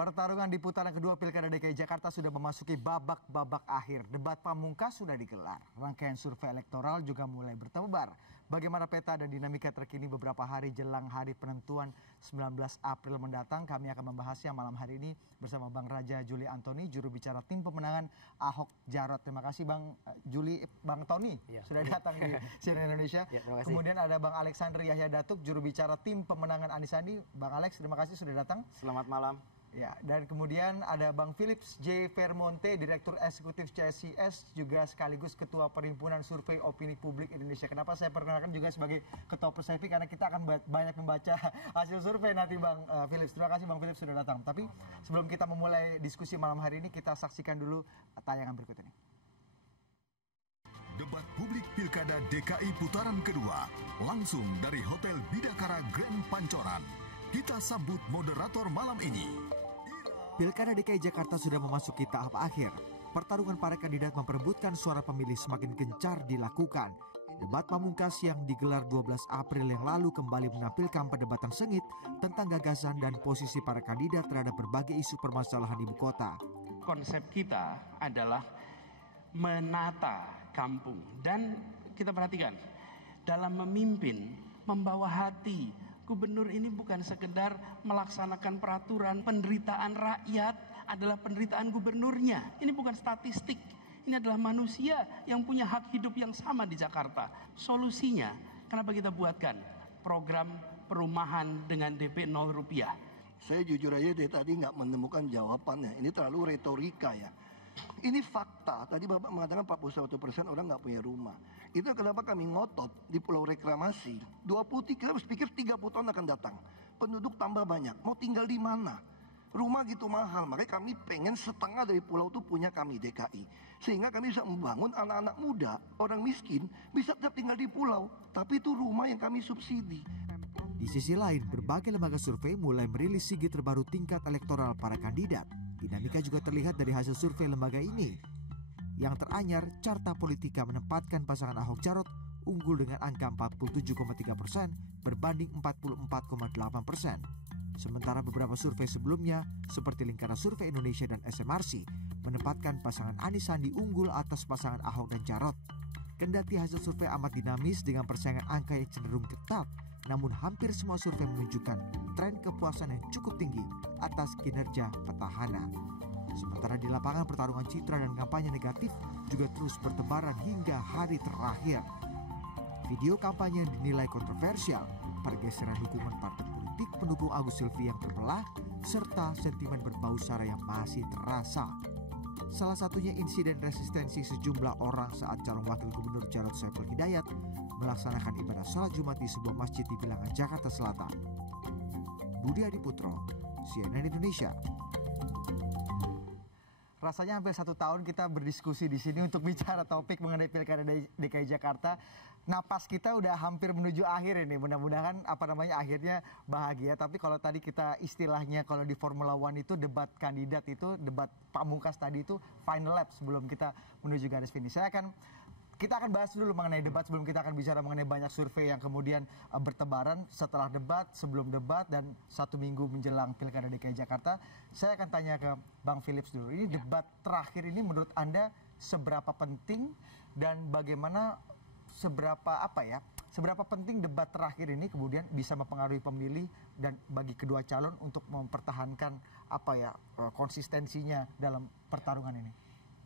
Pertarungan di putaran kedua Pilkada DKI Jakarta sudah memasuki babak-babak akhir. Debat pamungkas sudah digelar. Rangkaian survei elektoral juga mulai bertebar. Bagaimana peta dan dinamika terkini beberapa hari jelang hari penentuan 19 April mendatang? Kami akan membahasnya malam hari ini bersama Bang Raja Juli Antoni, juru bicara tim pemenangan Ahok Jarot. Terima kasih Bang Juli, Bang Tony sudah datang di CNN Indonesia. Kemudian ada Bang Alexander Yahya Datuk, juru bicara tim pemenangan Anies Sandi. Bang Alex, terima kasih sudah datang. Selamat malam. Ya, dan kemudian ada Bang Philips J. Vermonte, Direktur Eksekutif CSIS, juga sekaligus Ketua Perhimpunan Survei Opini Publik Indonesia. Kenapa saya perkenalkan juga sebagai Ketua Persepi? Karena kita akan banyak membaca hasil survei nanti Bang Philips. Terima kasih Bang Philips sudah datang. Tapi sebelum kita memulai diskusi malam hari ini, kita saksikan dulu tayangan berikut ini. Debat publik Pilkada DKI putaran kedua, langsung dari Hotel Bidakara Grand Pancoran. Kita sambut moderator malam ini. Pilkada DKI Jakarta sudah memasuki tahap akhir. Pertarungan para kandidat memperebutkan suara pemilih semakin gencar dilakukan. Debat pamungkas yang digelar 12 April yang lalu kembali menampilkan perdebatan sengit tentang gagasan dan posisi para kandidat terhadap berbagai isu permasalahan ibu kota. Konsep kita adalah menata kampung. Dan kita perhatikan, dalam memimpin, membawa hati, gubernur ini bukan sekedar melaksanakan peraturan. Penderitaan rakyat adalah penderitaan gubernurnya. Ini bukan statistik. Ini adalah manusia yang punya hak hidup yang sama di Jakarta. Solusinya, kenapa kita buatkan program perumahan dengan DP 0 rupiah? Saya jujur aja dari tadi nggak menemukan jawabannya. Ini terlalu retorika ya. Ini fakta. Tadi Bapak mengatakan 41% orang nggak punya rumah. Itu kenapa kami ngotot di Pulau Reklamasi. 23, pikir 30 tahun akan datang. Penduduk tambah banyak. Mau tinggal di mana? Rumah gitu mahal. Makanya kami pengen setengah dari pulau itu punya kami DKI. Sehingga kami bisa membangun anak-anak muda, orang miskin, bisa tetap tinggal di pulau. Tapi itu rumah yang kami subsidi. Di sisi lain, berbagai lembaga survei mulai merilis sigi terbaru tingkat elektoral para kandidat. Dinamika juga terlihat dari hasil survei lembaga ini. Yang teranyar, Carta Politika menempatkan pasangan Ahok Jarot unggul dengan angka 47,3% berbanding 44,8%. Sementara beberapa survei sebelumnya, seperti Lingkaran Survei Indonesia dan SMRC, menempatkan pasangan Anies Sandi unggul atas pasangan Ahok dan Jarot. Kendati hasil survei amat dinamis dengan persaingan angka yang cenderung ketat, namun hampir semua survei menunjukkan tren kepuasan yang cukup tinggi atas kinerja petahana. Sementara di lapangan, pertarungan citra dan kampanye negatif juga terus bertebaran hingga hari terakhir. Video kampanye yang dinilai kontroversial, pergeseran dukungan partai politik pendukung Agus Silvi yang terbelah, serta sentimen berbau sara yang masih terasa. Salah satunya insiden resistensi sejumlah orang saat calon wakil gubernur Jarot Saiful Hidayat melaksanakan ibadah salat Jumat di sebuah masjid di Bilangan, Jakarta Selatan. Budi Adiputro, CNN Indonesia. Rasanya hampir 1 tahun kita berdiskusi di sini untuk bicara topik mengenai Pilkada DKI Jakarta. Napas kita udah hampir menuju akhir ini. Mudah-mudahan akhirnya bahagia. Tapi kalau tadi kita istilahnya kalau di Formula One itu debat kandidat itu, debat pamungkas tadi itu final lap sebelum kita menuju garis finish. Kita akan bahas dulu mengenai debat sebelum kita akan bicara mengenai banyak survei yang kemudian bertebaran setelah debat, sebelum debat, dan 1 minggu menjelang Pilkada DKI Jakarta. Saya akan tanya ke Bang Philips dulu. Ini debat terakhir ini menurut Anda seberapa penting dan bagaimana seberapa penting debat terakhir ini kemudian bisa mempengaruhi pemilih dan bagi kedua calon untuk mempertahankan konsistensinya dalam pertarungan ini?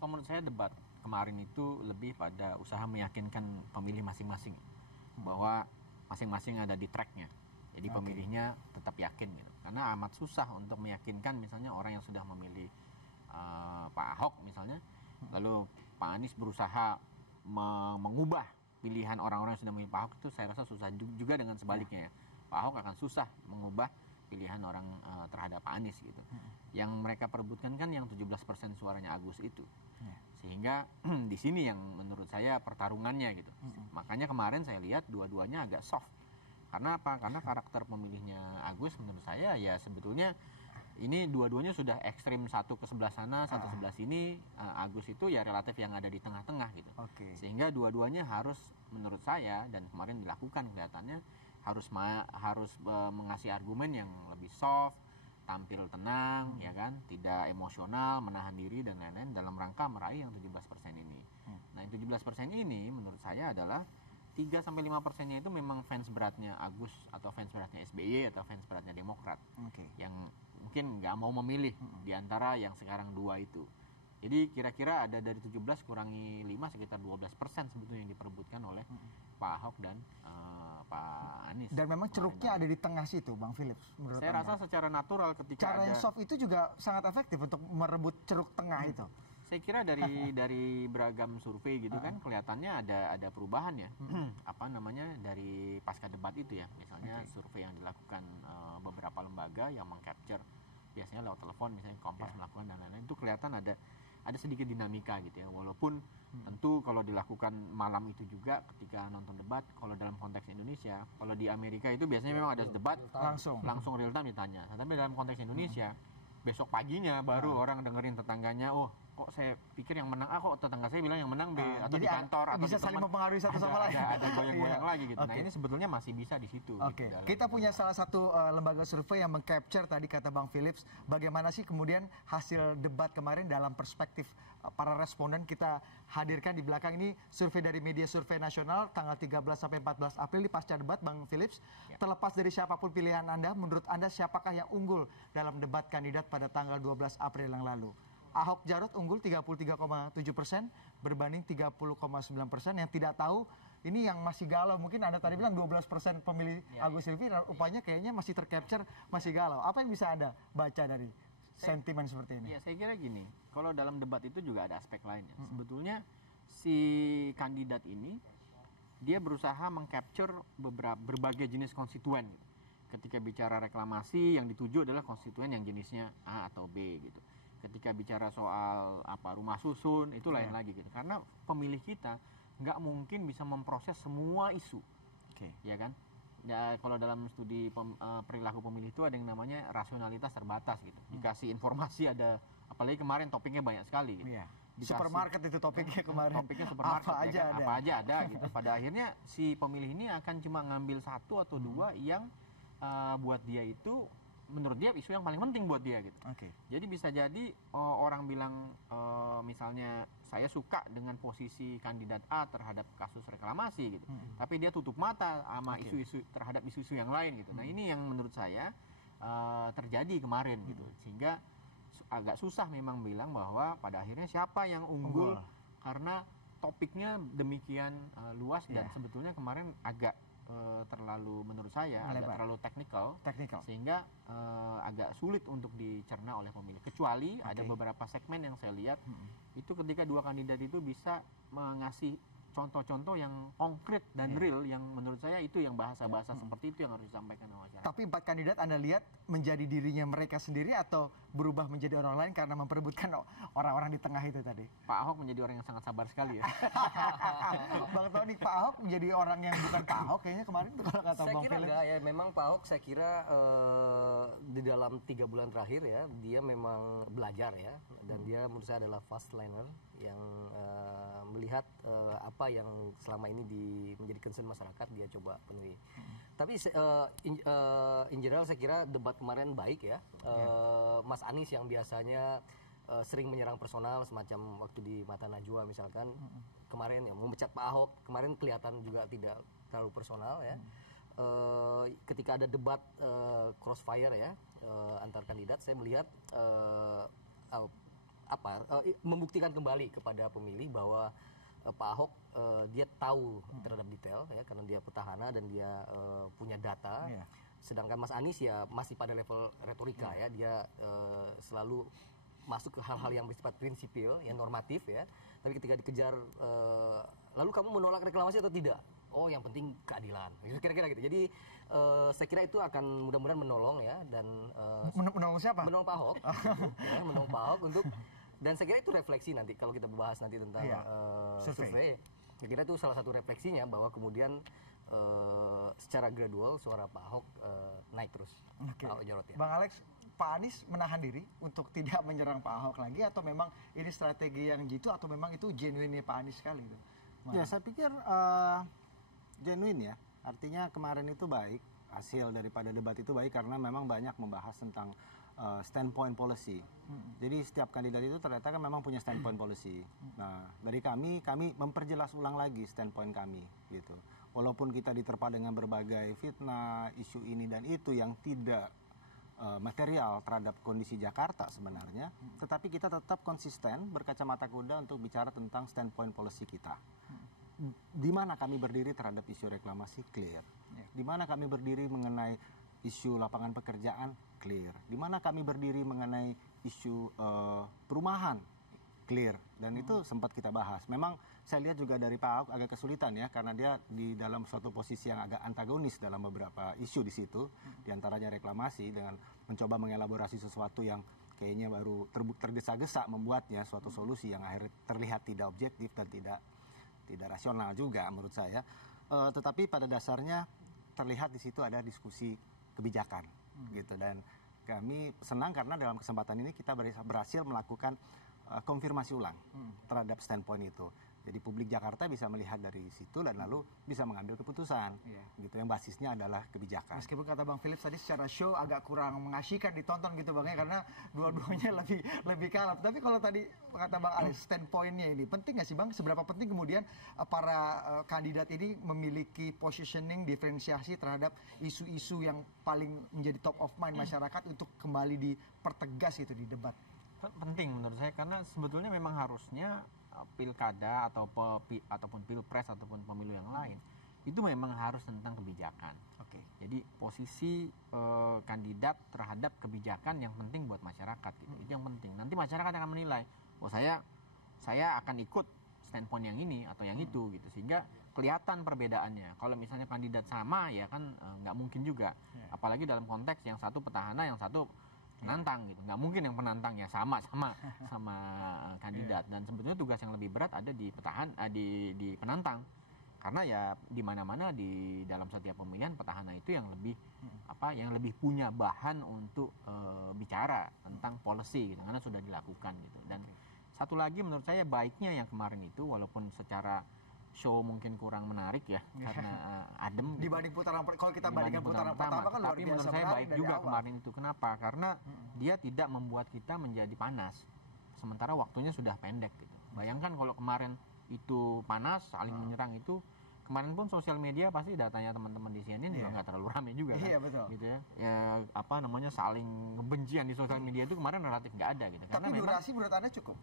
Menurut saya debat kemarin itu lebih pada usaha meyakinkan pemilih masing-masing bahwa masing-masing ada di tracknya. Jadi pemilihnya tetap yakin gitu. Karena amat susah untuk meyakinkan misalnya orang yang sudah memilih Pak Ahok misalnya, lalu Pak Anies berusaha mengubah pilihan orang-orang yang sudah memilih Pak Ahok, itu saya rasa susah juga dengan sebaliknya ya. Pak Ahok akan susah mengubah pilihan orang terhadap Pak Anies gitu. Yang mereka perebutkan kan yang 17% suaranya Agus itu. Sehingga di sini yang menurut saya pertarungannya gitu. Makanya kemarin saya lihat dua-duanya agak soft. Karena apa? Karena karakter pemilihnya Agus menurut saya ya sebetulnya ini dua-duanya sudah ekstrim, satu ke sebelah sana, satu sebelah sini. Agus itu ya relatif yang ada di tengah-tengah gitu. Sehingga dua-duanya harus menurut saya, dan kemarin dilakukan kelihatannya, harus mengasih argumen yang lebih soft, tampil tenang, ya kan, tidak emosional, menahan diri dan lain-lain dalam rangka meraih yang 17% ini. Nah, yang 17% ini menurut saya adalah 3-5%-nya itu memang fans beratnya Agus atau fans beratnya SBY atau fans beratnya Demokrat. Yang mungkin nggak mau memilih di antara yang sekarang dua itu. Jadi kira-kira ada dari 17 kurangi 5 sekitar 12% sebetulnya yang diperebutkan oleh Pak Ahok dan Pak Anies. Dan memang ceruknya ada di tengah situ, Bang Philips. Menurut saya rasa secara natural ketika cara yang soft itu juga sangat efektif untuk merebut ceruk tengah itu. Saya kira dari beragam survei gitu kan kelihatannya ada perubahan ya. Apa namanya dari pasca debat itu ya. Misalnya survei yang dilakukan beberapa lembaga yang mengcapture biasanya lewat telepon, misalnya Kompas melakukan dan lain-lain, itu kelihatan ada sedikit dinamika gitu ya. Walaupun tentu kalau dilakukan malam itu juga ketika nonton debat, kalau dalam konteks Indonesia, kalau di Amerika itu biasanya memang ada debat langsung real time ditanya. Tapi dalam konteks Indonesia besok paginya baru orang dengerin tetangganya, oh kok saya pikir yang menang A, kok tetangga saya bilang yang menang B, atau di kantor atau bisa di saling teman, mempengaruhi satu sama lain. Ada goyang-goyang lagi gitu. Nah, ini sebetulnya masih bisa di situ. Oke. Gitu, Kita punya salah satu lembaga survei yang mengcapture tadi kata Bang Philips, bagaimana sih kemudian hasil debat kemarin dalam perspektif para responden. Kita hadirkan di belakang ini survei dari media survei nasional tanggal 13 sampai 14 April di pasca debat, Bang Philips. Terlepas dari siapapun pilihan Anda, menurut Anda siapakah yang unggul dalam debat kandidat pada tanggal 12 April yang lalu? Ahok Jarot unggul 33,7% berbanding 30,9%. Yang tidak tahu ini yang masih galau. Mungkin Anda tadi bilang 12% pemilih Agus Silvi, rupanya kayaknya masih tercapture, masih galau. Apa yang bisa Anda baca dari sentimen seperti ini? Ya, saya kira gini, kalau dalam debat itu juga ada aspek lainnya. Sebetulnya si kandidat ini dia berusaha mengcapture berbagai jenis konstituen. Ketika bicara reklamasi, yang dituju adalah konstituen yang jenisnya A atau B gitu. Ketika bicara soal rumah susun, itu lain lagi gitu. Karena pemilih kita nggak mungkin bisa memproses semua isu, ya kan? Ya, kalau dalam studi perilaku pemilih itu ada yang namanya rasionalitas terbatas gitu. Dikasih informasi ada, apalagi kemarin topiknya banyak sekali gitu. Supermarket itu topiknya kemarin. Topiknya supermarket, apa aja ada. Apa aja ada gitu. Pada akhirnya si pemilih ini akan cuma ngambil satu atau dua yang buat dia itu, menurut dia isu yang paling penting buat dia gitu. Jadi bisa jadi orang bilang misalnya saya suka dengan posisi kandidat A terhadap kasus reklamasi gitu. Tapi dia tutup mata sama isu-isu terhadap isu-isu yang lain gitu. Nah, ini yang menurut saya terjadi kemarin gitu. Sehingga agak susah memang bilang bahwa pada akhirnya siapa yang unggul karena topiknya demikian luas dan sebetulnya kemarin agak terlalu, menurut saya agak terlalu teknikal sehingga agak sulit untuk dicerna oleh pemilih, kecuali ada beberapa segmen yang saya lihat itu ketika dua kandidat itu bisa mengasih contoh-contoh yang konkret dan real, yang menurut saya itu yang bahasa-bahasa seperti itu yang harus disampaikan oleh masyarakat. Tapi 4 kandidat Anda lihat menjadi dirinya mereka sendiri atau berubah menjadi orang lain karena memperebutkan orang-orang di tengah itu tadi? Pak Ahok menjadi orang yang sangat sabar sekali ya. Bang Tony, Pak Ahok menjadi orang yang bukan Pak Ahok kayaknya kemarin tuh kalau kata Bang Philips. Saya kira enggak ya, memang Pak Ahok saya kira di dalam 3 bulan terakhir ya, dia memang belajar ya, dan dia menurut saya adalah fast learner yang melihat apa yang selama ini menjadi concern masyarakat dia coba penuhi. Tapi in general saya kira debat kemarin baik ya. Mas Anies yang biasanya sering menyerang personal semacam waktu di Mata Najwa misalkan, kemarin ya memecat Pak Ahok, kemarin kelihatan juga tidak terlalu personal ya. Ketika ada debat crossfire ya antar kandidat, saya melihat membuktikan kembali kepada pemilih bahwa Pak Ahok dia tahu terhadap detail ya, karena dia petahana dan dia punya data. Sedangkan Mas Anies ya masih pada level retorika ya, dia selalu masuk ke hal-hal yang bersifat prinsipil, yang normatif ya. Tapi ketika dikejar, lalu kamu menolak reklamasi atau tidak? Oh, yang penting keadilan. Kira-kira gitu. Jadi saya kira itu akan mudah-mudahan menolong ya, dan menolong siapa? Menolong Pak Ahok, gitu, ya, menolong Pak Ahok untuk, dan saya kira itu refleksi nanti kalau kita bahas nanti tentang survei. Saya kira itu salah satu refleksinya bahwa kemudian secara gradual suara Pak Ahok naik terus. Ahok Jarot ya. Bang Alex, Pak Anies menahan diri untuk tidak menyerang Pak Ahok lagi, atau memang ini strategi yang gitu, atau memang itu genuine Pak Anies sekali gitu? Ya, saya pikir genuine ya. Artinya kemarin itu baik, hasil daripada debat itu baik karena memang banyak membahas tentang standpoint policy. Jadi setiap kandidat itu ternyata kan memang punya standpoint policy. Nah, dari kami memperjelas ulang lagi standpoint kami gitu. Walaupun kita diterpa dengan berbagai fitnah, isu ini dan itu yang tidak material terhadap kondisi Jakarta sebenarnya, tetapi kita tetap konsisten berkacamata kuda untuk bicara tentang standpoint policy kita. Di mana kami berdiri terhadap isu reklamasi clear. Di mana kami berdiri mengenai isu lapangan pekerjaan clear. Di mana kami berdiri mengenai isu perumahan clear. Dan itu sempat kita bahas. Memang saya lihat juga dari Pak Ahok agak kesulitan ya, karena dia di dalam suatu posisi yang agak antagonis dalam beberapa isu di situ, diantaranya reklamasi, dengan mencoba mengelaborasi sesuatu yang kayaknya baru tergesa-gesa membuatnya suatu solusi yang akhirnya terlihat tidak objektif dan tidak rasional juga menurut saya. Tetapi pada dasarnya terlihat di situ ada diskusi kebijakan gitu, dan kami senang karena dalam kesempatan ini kita berhasil melakukan konfirmasi ulang terhadap standpoint itu. Jadi publik Jakarta bisa melihat dari situ dan lalu bisa mengambil keputusan, gitu, yang basisnya adalah kebijakan. Meskipun kata Bang Philips tadi secara show agak kurang mengasyikan ditonton gitu Bang ya, karena dua-duanya lebih kalap. Tapi kalau tadi kata Bang Alex, standpointnya ini penting nggak sih Bang? Seberapa penting kemudian para kandidat ini memiliki positioning, diferensiasi terhadap isu-isu yang paling menjadi top of mind masyarakat untuk kembali dipertegas itu di debat? Penting menurut saya, karena sebetulnya memang harusnya pilkada ataupun pilpres ataupun pemilu yang lain itu memang harus tentang kebijakan. Jadi posisi kandidat terhadap kebijakan yang penting buat masyarakat gitu. Itu yang penting. Nanti masyarakat akan menilai, oh saya akan ikut standpoint yang ini atau yang itu gitu, sehingga kelihatan perbedaannya. Kalau misalnya kandidat sama ya kan nggak mungkin juga. Apalagi dalam konteks yang satu petahana, yang satu penantang gitu, nggak mungkin yang penantangnya sama kandidat. Dan sebetulnya tugas yang lebih berat ada di di penantang, karena ya di mana-mana di dalam setiap pemilihan petahana itu yang lebih punya bahan untuk bicara tentang policy gitu, karena sudah dilakukan gitu. Dan satu lagi menurut saya baiknya yang kemarin itu, walaupun secara show mungkin kurang menarik ya, karena adem dibanding putaran, kalau kita bandingkan putaran pertama kan luar biasa. Tapi menurut saya baik juga kemarin itu. Kenapa? Karena dia tidak membuat kita menjadi panas, sementara waktunya sudah pendek gitu. Bayangkan kalau kemarin itu panas, saling menyerang itu, kemarin pun sosial media pasti datanya teman-teman di CNN juga nggak terlalu ramai juga kan. Iya betul. Gitu ya. Saling kebencian di sosial media itu kemarin relatif nggak ada gitu. Tapi karena durasi menurut Anda cukup?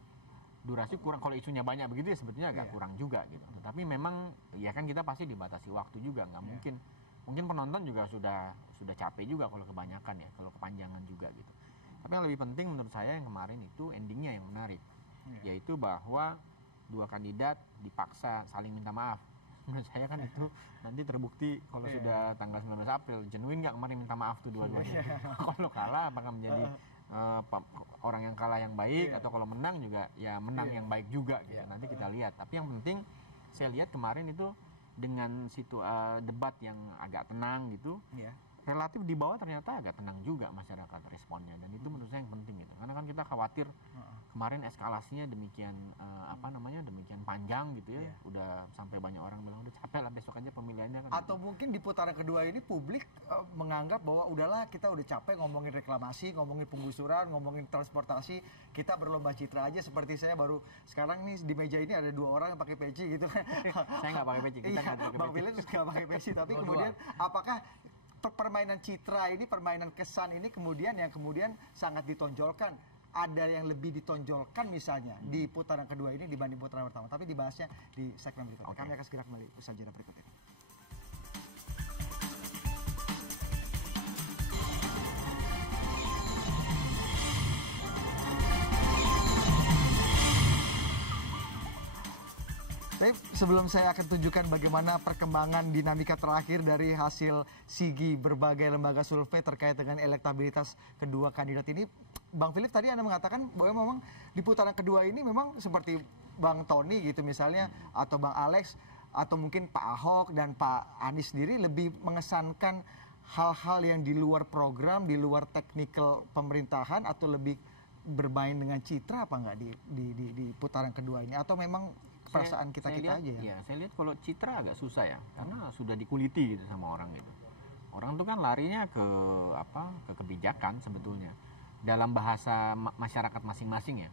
Durasi kurang, kalau isunya banyak begitu ya sebetulnya agak kurang juga gitu. Tetapi memang ya kan kita pasti dibatasi waktu juga, nggak mungkin penonton juga sudah capek juga kalau kebanyakan ya, kalau kepanjangan juga gitu. Tapi yang lebih penting menurut saya yang kemarin itu endingnya yang menarik, yaitu bahwa dua kandidat dipaksa saling minta maaf. Menurut saya kan itu nanti terbukti kalau sudah tanggal 19 April genuine nggak kemarin minta maaf tuh dua-duanya. Kalau kalah apakah menjadi orang yang kalah yang baik, atau kalau menang juga ya menang yang baik juga gitu. Nanti kita lihat. Tapi yang penting saya lihat kemarin itu dengan debat yang agak tenang gitu, relatif di bawah ternyata agak tenang juga masyarakat responnya, dan itu menurut saya yang penting gitu. Karena kan kita khawatir kemarin eskalasinya demikian demikian panjang gitu ya, udah sampai banyak orang bilang udah capek lah besok aja pemilihannya kan. Atau mungkin di putaran kedua ini publik menganggap bahwa udahlah kita udah capek ngomongin reklamasi, ngomongin penggusuran, ngomongin transportasi, kita berlomba citra aja. Seperti saya baru sekarang nih di meja ini ada dua orang yang pakai peci gitu kan. Saya nggak pakai peci, kita nggak pakai peci. Bang Philips nggak pakai peci, tapi kemudian apakah permainan citra ini, permainan kesan ini kemudian sangat ditonjolkan? Ada yang lebih ditonjolkan misalnya di putaran kedua ini dibanding putaran pertama. Tapi dibahasnya di segmen berikutnya. Kami akan segera kembali usaha jeda berikut ini. Tapi sebelum saya akan tunjukkan bagaimana perkembangan dinamika terakhir dari hasil SIGI berbagai lembaga survei terkait dengan elektabilitas kedua kandidat ini, Bang Philips tadi Anda mengatakan bahwa memang di putaran kedua ini memang seperti Bang Tony gitu misalnya, atau Bang Alex, atau mungkin Pak Ahok dan Pak Anies sendiri lebih mengesankan hal-hal yang di luar program, di luar teknikal pemerintahan, atau lebih bermain dengan citra apa enggak di putaran kedua ini, atau memang perasaan kita aja ya? Ya, saya lihat kalau citra agak susah ya, karena sudah dikuliti gitu sama orang gitu. Orang tuh kan larinya ke kebijakan sebetulnya. dalam bahasa masyarakat masing-masing ya.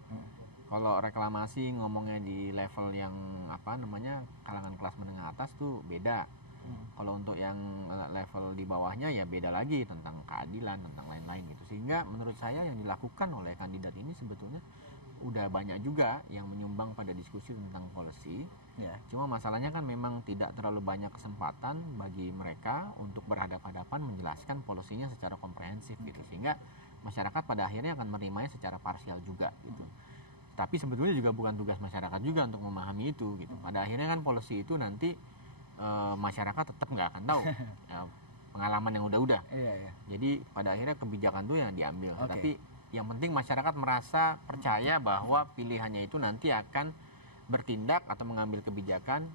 Kalau reklamasi ngomongnya di level yang kalangan kelas menengah atas tuh beda. Kalau untuk yang level di bawahnya ya beda lagi tentang keadilan, tentang lain-lain gitu. Sehingga menurut saya yang dilakukan oleh kandidat ini sebetulnya udah banyak juga yang menyumbang pada diskusi tentang policy. Cuma masalahnya kan memang tidak terlalu banyak kesempatan bagi mereka untuk berhadapan-hadapan menjelaskan polisinya secara komprehensif gitu. Sehingga masyarakat pada akhirnya akan menerimanya secara parsial juga gitu. Tapi sebetulnya juga bukan tugas masyarakat juga untuk memahami itu gitu. Pada akhirnya kan policy itu nanti masyarakat tetap nggak akan tahu pengalaman yang udah-udah. Jadi pada akhirnya kebijakan itu yang diambil. Tapi yang penting masyarakat merasa percaya bahwa pilihannya itu nanti akan bertindak atau mengambil kebijakan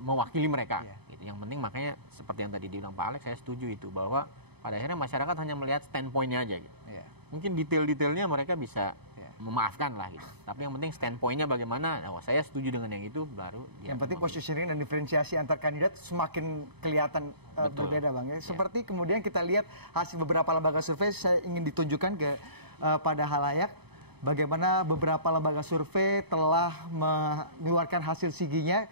mewakili mereka. Gitu. Yang penting makanya seperti yang tadi dibilang Pak Alex, saya setuju itu bahwa pada akhirnya masyarakat hanya melihat standpoint-nya aja gitu. Mungkin detail-detailnya mereka bisa memaafkan lah gitu. Tapi yang penting standpoint-nya bagaimana, saya setuju dengan yang itu baru. Yang penting positioning dan diferensiasi antar kandidat semakin kelihatan berbeda Bang ya. Seperti kemudian kita lihat hasil beberapa lembaga survei, saya ingin ditunjukkan pada halayak bagaimana beberapa lembaga survei telah mengeluarkan hasil siginya.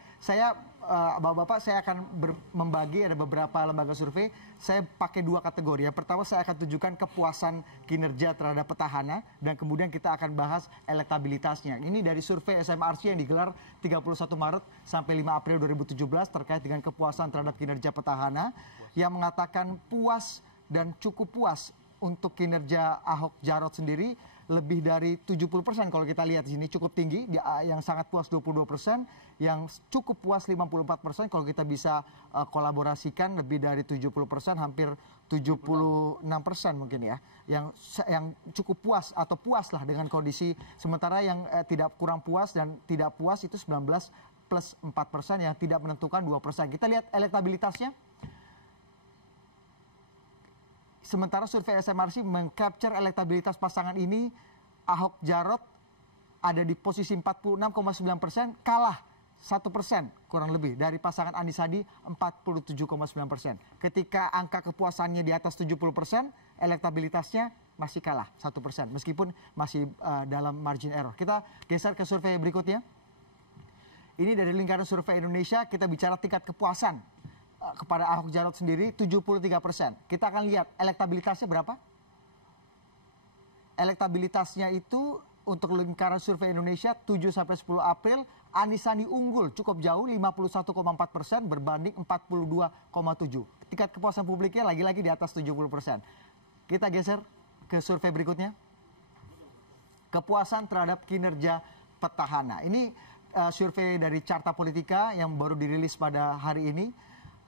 Bapak-bapak, saya akan membagi ada beberapa lembaga survei. Saya pakai dua kategori. Yang pertama saya akan tunjukkan kepuasan kinerja terhadap petahana dan kemudian kita akan bahas elektabilitasnya. Ini dari survei SMRC yang digelar 31 Maret sampai 5 April 2017 terkait dengan kepuasan terhadap kinerja petahana yang mengatakan puas dan cukup puas untuk kinerja Ahok Jarot sendiri lebih dari 70% kalau kita lihat di sini cukup tinggi, yang sangat puas 22%, yang cukup puas 54% kalau kita bisa kolaborasikan lebih dari 70%, hampir 76% mungkin ya, yang cukup puas atau puas lah dengan kondisi, sementara yang tidak kurang puas dan tidak puas itu 19 plus 4%, yang tidak menentukan 2%. Kita lihat elektabilitasnya. Sementara survei SMRC mengcapture elektabilitas pasangan ini, Ahok Jarot ada di posisi 46,9%, kalah 1% kurang lebih dari pasangan Anies Sandi 47,9%. Ketika angka kepuasannya di atas 70%, elektabilitasnya masih kalah 1%, meskipun masih dalam margin error. Kita geser ke survei berikutnya. Ini dari Lingkaran Survei Indonesia, kita bicara tingkat kepuasan kepada Ahok Jarot sendiri 73%. Kita akan lihat elektabilitasnya berapa. Elektabilitasnya itu untuk Lingkaran Survei Indonesia 7-10 April, Anies Sandi unggul cukup jauh 51,4% berbanding 42,7%. Tingkat kepuasan publiknya lagi-lagi di atas 70%. Kita geser ke survei berikutnya. Kepuasan terhadap kinerja petahana. Ini survei dari Carta Politika yang baru dirilis pada hari ini,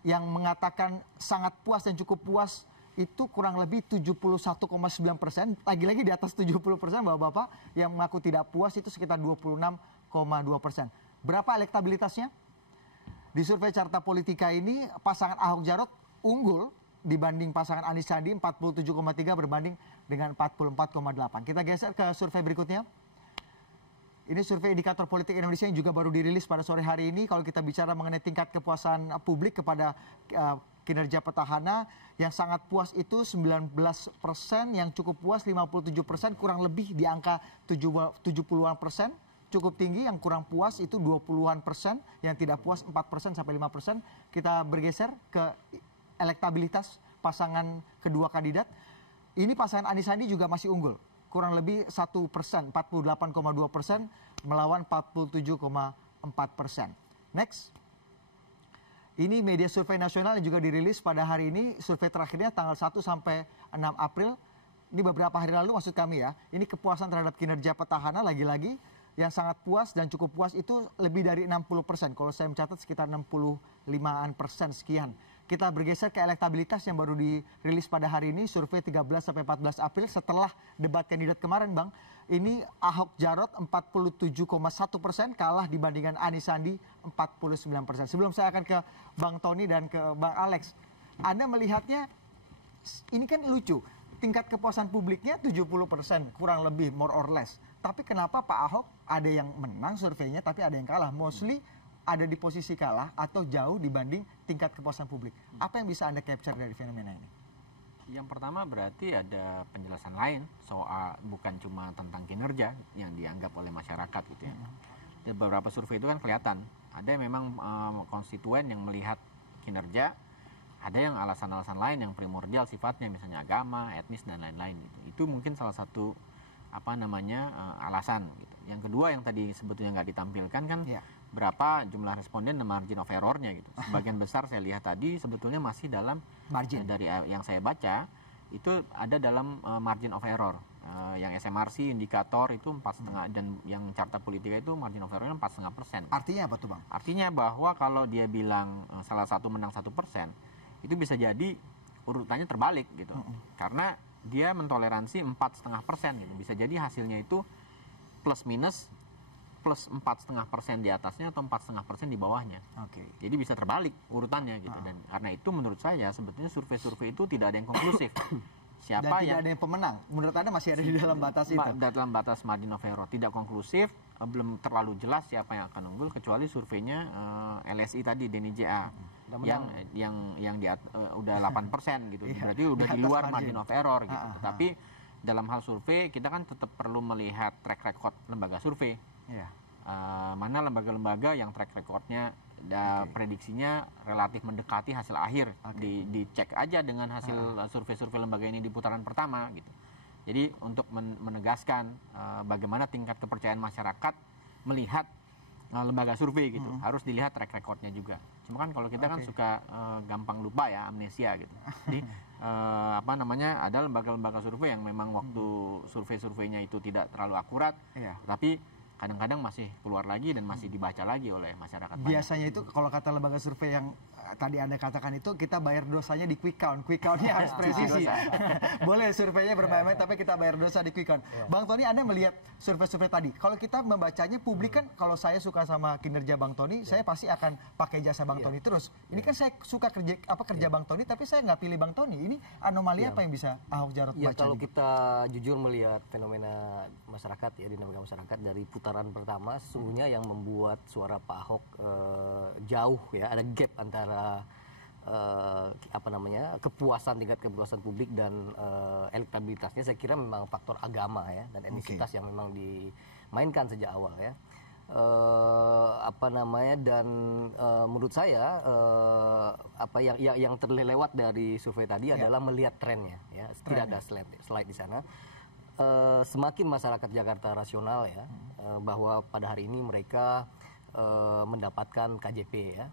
yang mengatakan sangat puas dan cukup puas itu kurang lebih 71,9%, lagi-lagi di atas 70%, Bapak-bapak. Yang mengaku tidak puas itu sekitar 26,2%. Berapa elektabilitasnya? Di survei Carta Politika ini pasangan Ahok Jarot unggul dibanding pasangan Anies Sandi 47,3 berbanding dengan 44,8. Kita geser ke survei berikutnya. Ini survei Indikator Politik Indonesia yang juga baru dirilis pada sore hari ini. Kalau kita bicara mengenai tingkat kepuasan publik kepada kinerja petahana, yang sangat puas itu 19%, yang cukup puas 57%, kurang lebih di angka 70-an persen. Cukup tinggi, yang kurang puas itu 20-an persen, yang tidak puas 4% sampai 5%. Kita bergeser ke elektabilitas pasangan kedua kandidat. Ini pasangan Anies Sandi juga masih unggul. Kurang lebih 1%, 48,2% melawan 47,4%. Next. Ini media survei nasional yang juga dirilis pada hari ini. Survei terakhirnya tanggal 1 sampai 6 April. Ini beberapa hari lalu maksud kami ya. Ini kepuasan terhadap kinerja petahana lagi-lagi. Yang sangat puas dan cukup puas itu lebih dari 60%. Kalau saya mencatat sekitar 65% sekian. Kita bergeser ke elektabilitas yang baru dirilis pada hari ini, survei 13 sampai 14 April setelah debat kandidat kemarin, Bang. Ini Ahok Jarot 47,1%, kalah dibandingkan Anies Sandi 49%. Sebelum saya akan ke Bang Tony dan ke Bang Alex, Anda melihatnya ini kan lucu. Tingkat kepuasan publiknya 70%, kurang lebih more or less. Tapi kenapa Pak Ahok ada yang menang surveinya tapi ada yang kalah? Mostly ada di posisi kalah atau jauh dibanding tingkat kepuasan publik. Apa yang bisa Anda capture dari fenomena ini? Yang pertama berarti ada penjelasan lain soal bukan cuma tentang kinerja yang dianggap oleh masyarakat gitu ya. Di beberapa survei itu kan kelihatan ada yang memang konstituen yang melihat kinerja, ada yang alasan-alasan lain yang primordial sifatnya misalnya agama, etnis dan lain-lain gitu. Itu mungkin salah satu alasan gitu. Yang kedua yang tadi sebetulnya nggak ditampilkan kan berapa jumlah responden dan margin of error-nya gitu. Sebagian besar saya lihat tadi sebetulnya masih dalam margin dari yang saya baca itu ada dalam margin of error. Yang SMRC indikator itu 4,5 dan yang carta politika itu margin of error-nya 4,5%. Artinya apa tuh Bang? Artinya bahwa kalau dia bilang salah satu menang 1%, itu bisa jadi urutannya terbalik gitu. Karena dia mentoleransi 4,5% gitu. Bisa jadi hasilnya itu plus minus plus 4,5% di atasnya atau 4,5% di bawahnya. Jadi bisa terbalik urutannya gitu. Dan karena itu menurut saya sebetulnya survei-survei itu tidak ada yang konklusif. Dan tidak ada yang pemenang. Menurut Anda masih ada di dalam batas itu? Dalam batas margin of error. Tidak konklusif, belum terlalu jelas siapa yang akan unggul kecuali surveinya LSI tadi, DNIJA. Yang udah 8% gitu. Berarti udah di luar margin of error gitu. Tapi dalam hal survei kita kan tetap perlu melihat track record lembaga survei. Mana lembaga-lembaga yang track recordnya prediksinya relatif mendekati hasil akhir. Dicek aja dengan hasil survei-survei lembaga ini di putaran pertama gitu. Jadi untuk menegaskan bagaimana tingkat kepercayaan masyarakat melihat lembaga survei gitu, harus dilihat track recordnya juga. Cuma kan kalau kita kan suka gampang lupa ya, amnesia gitu. Jadi ada lembaga-lembaga survei yang memang waktu survei-surveinya itu tidak terlalu akurat, tapi kadang-kadang masih keluar lagi dan masih dibaca lagi oleh masyarakat. Biasanya itu kalau kata lembaga survei yang tadi Anda katakan itu kita bayar dosanya di quick count. Quick count-nya harus presisi. Boleh surveinya bermain-main tapi kita bayar dosa di quick count. Bang Tony, Anda melihat survei-survei tadi. Kalau kita membacanya publik kan kalau saya suka sama kinerja Bang Tony, saya pasti akan pakai jasa Bang Tony terus. Ini kan saya suka kerja Bang Tony tapi saya nggak pilih Bang Tony. Ini anomali apa yang bisa Ahok Jarot baca? Kalau kita jujur melihat fenomena masyarakat ya, dinamika masyarakat dari putaran pertama, sesungguhnya yang membuat suara Pak Ahok jauh ya, ada gap antara tingkat kepuasan publik dan elektabilitasnya, saya kira memang faktor agama ya dan etnisitas yang memang dimainkan sejak awal ya. Dan menurut saya yang terlewat dari survei tadi adalah melihat trennya ya. Tidak ada slide di sana. Semakin masyarakat Jakarta rasional ya, bahwa pada hari ini mereka mendapatkan KJP ya.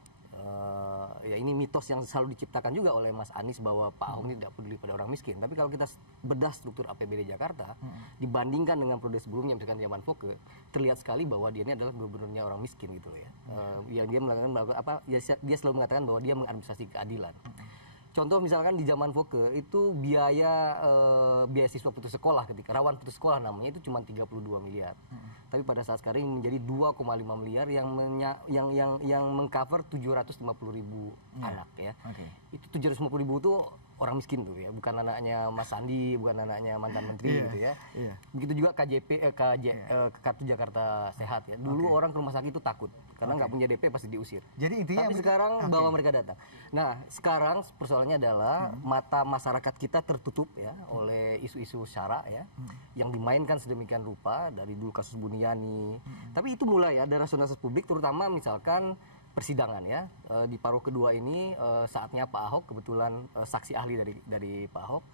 Ini mitos yang selalu diciptakan juga oleh Mas Anies bahwa Pak Ahok ini tidak peduli pada orang miskin. Tapi kalau kita bedah struktur APBD Jakarta dibandingkan dengan periode sebelumnya, misalkan zaman Foke, terlihat sekali bahwa dia ini adalah gubernurnya orang miskin gitu ya. Yang dia melakukan dia selalu mengatakan bahwa dia mengadministrasi keadilan. Contoh misalkan di zaman Foke itu biaya siswa putus sekolah, ketika rawan putus sekolah namanya, itu cuma 32 miliar. Tapi pada saat sekarang menjadi 2,5 miliar yang mengcover 750 ribu anak ya. Itu 750 ribu itu orang miskin tuh ya, bukan anaknya Mas Sandi, bukan anaknya mantan menteri gitu ya. Begitu juga Kartu Jakarta Sehat ya. Dulu orang ke rumah sakit itu takut karena nggak punya DP pasti diusir. Jadi intinya tapi sekarang bawa mereka datang. Nah, sekarang persoalannya adalah mata masyarakat kita tertutup ya oleh isu-isu SARA ya, yang dimainkan sedemikian rupa dari dulu kasus Buniani. Tapi itu mulai ada rasionalitas publik, terutama misalkan persidangan ya. Di paruh kedua ini saatnya Pak Ahok, kebetulan saksi ahli dari Pak Ahok,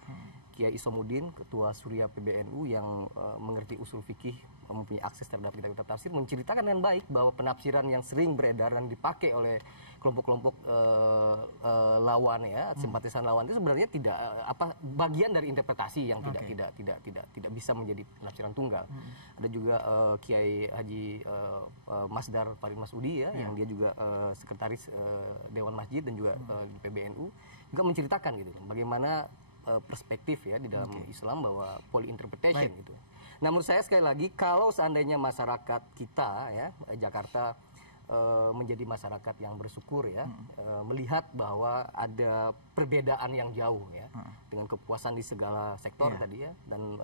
Kiai Isomuddin, Ketua Surya PBNU yang mengerti usul fikih, mempunyai akses terhadap kitab-kitab tafsir, menceritakan dengan baik bahwa penafsiran yang sering beredar dan dipakai oleh kelompok-kelompok lawan ya, simpatisan lawan itu sebenarnya tidak bagian dari interpretasi yang tidak bisa menjadi penafsiran tunggal. Ada juga Kiai Haji Masdar Farid Masudi ya, yang dia juga sekretaris Dewan Masjid dan juga di PBNU, juga menceritakan gitu bagaimana perspektif ya di dalam Islam bahwa polyinterpretation gitu. Nah, menurut saya sekali lagi, kalau seandainya masyarakat kita ya Jakarta menjadi masyarakat yang bersyukur ya, melihat bahwa ada perbedaan yang jauh ya dengan kepuasan di segala sektor tadi ya, dan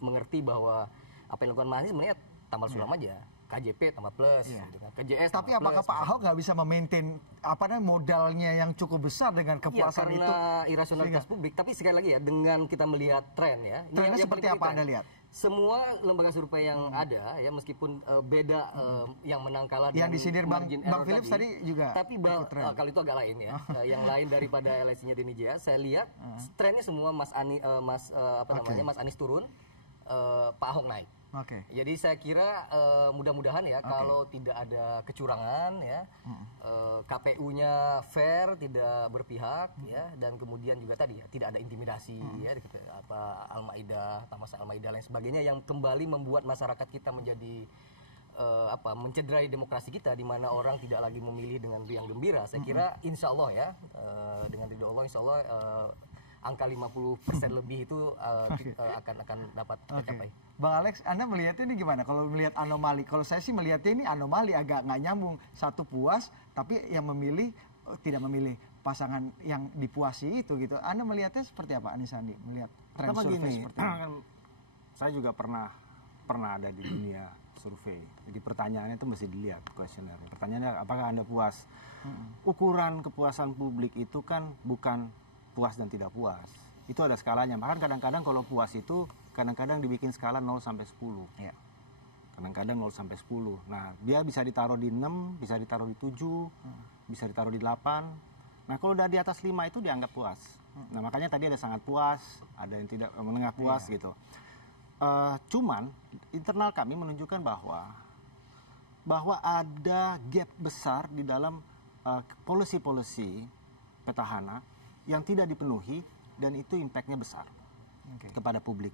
mengerti bahwa apa yang dilakukan Mas Anies sebenarnya tambal sulam aja. KJP tambah plus, gitu kan. KJS Tapi tambah apakah plus, Pak Ahok nggak bisa memaintain modalnya yang cukup besar dengan kepuasan itu? Karena irasionalitas publik. Tapi sekali lagi ya, dengan kita melihat tren ya. Trennya seperti apa Anda lihat? Semua lembaga survei yang ada ya, meskipun beda yang menang kalah yang disindir Bang Philips tadi juga. Tapi kalau itu agak lain ya. Yang lain daripada LSI-nya Denny Jaya, saya lihat trennya semua Mas Anies turun, Pak Ahok naik. Jadi saya kira mudah-mudahan ya kalau tidak ada kecurangan ya, KPU-nya fair, tidak berpihak ya, dan kemudian juga tadi ya, tidak ada intimidasi ya, Al-Maidah, Tamas Al-Maidah lain sebagainya yang kembali membuat masyarakat kita menjadi mencederai demokrasi kita, di mana orang tidak lagi memilih dengan riang gembira. Saya kira insya Allah ya, dengan ridho Allah insya Allah angka 50% lebih itu akan dapat tercapai. Bang Alex, Anda melihatnya ini gimana? Kalau melihat anomali, kalau saya sih melihatnya ini anomali, agak nggak nyambung. Satu puas, tapi yang memilih tidak memilih pasangan yang dipuasi itu gitu. Anda melihatnya seperti apa, Anies Sandi? Melihat tren survei seperti ini? Saya juga pernah ada di dunia survei. Jadi pertanyaannya itu mesti dilihat kuesioner. Pertanyaannya apakah Anda puas? Ukuran kepuasan publik itu kan bukan puas dan tidak puas. Itu ada skalanya. Bahkan kadang-kadang kalau puas itu kadang-kadang dibikin skala 0 sampai 10. Ya. Kadang-kadang 0 sampai 10. Nah, dia bisa ditaruh di 6, bisa ditaruh di 7, bisa ditaruh di 8. Nah, kalau udah di atas 5 itu dianggap puas. Nah, makanya tadi ada sangat puas, ada yang tidak menengah puas gitu. Cuman internal kami menunjukkan bahwa ada gap besar di dalam policy petahana yang tidak dipenuhi, dan itu impact-nya besar kepada publik.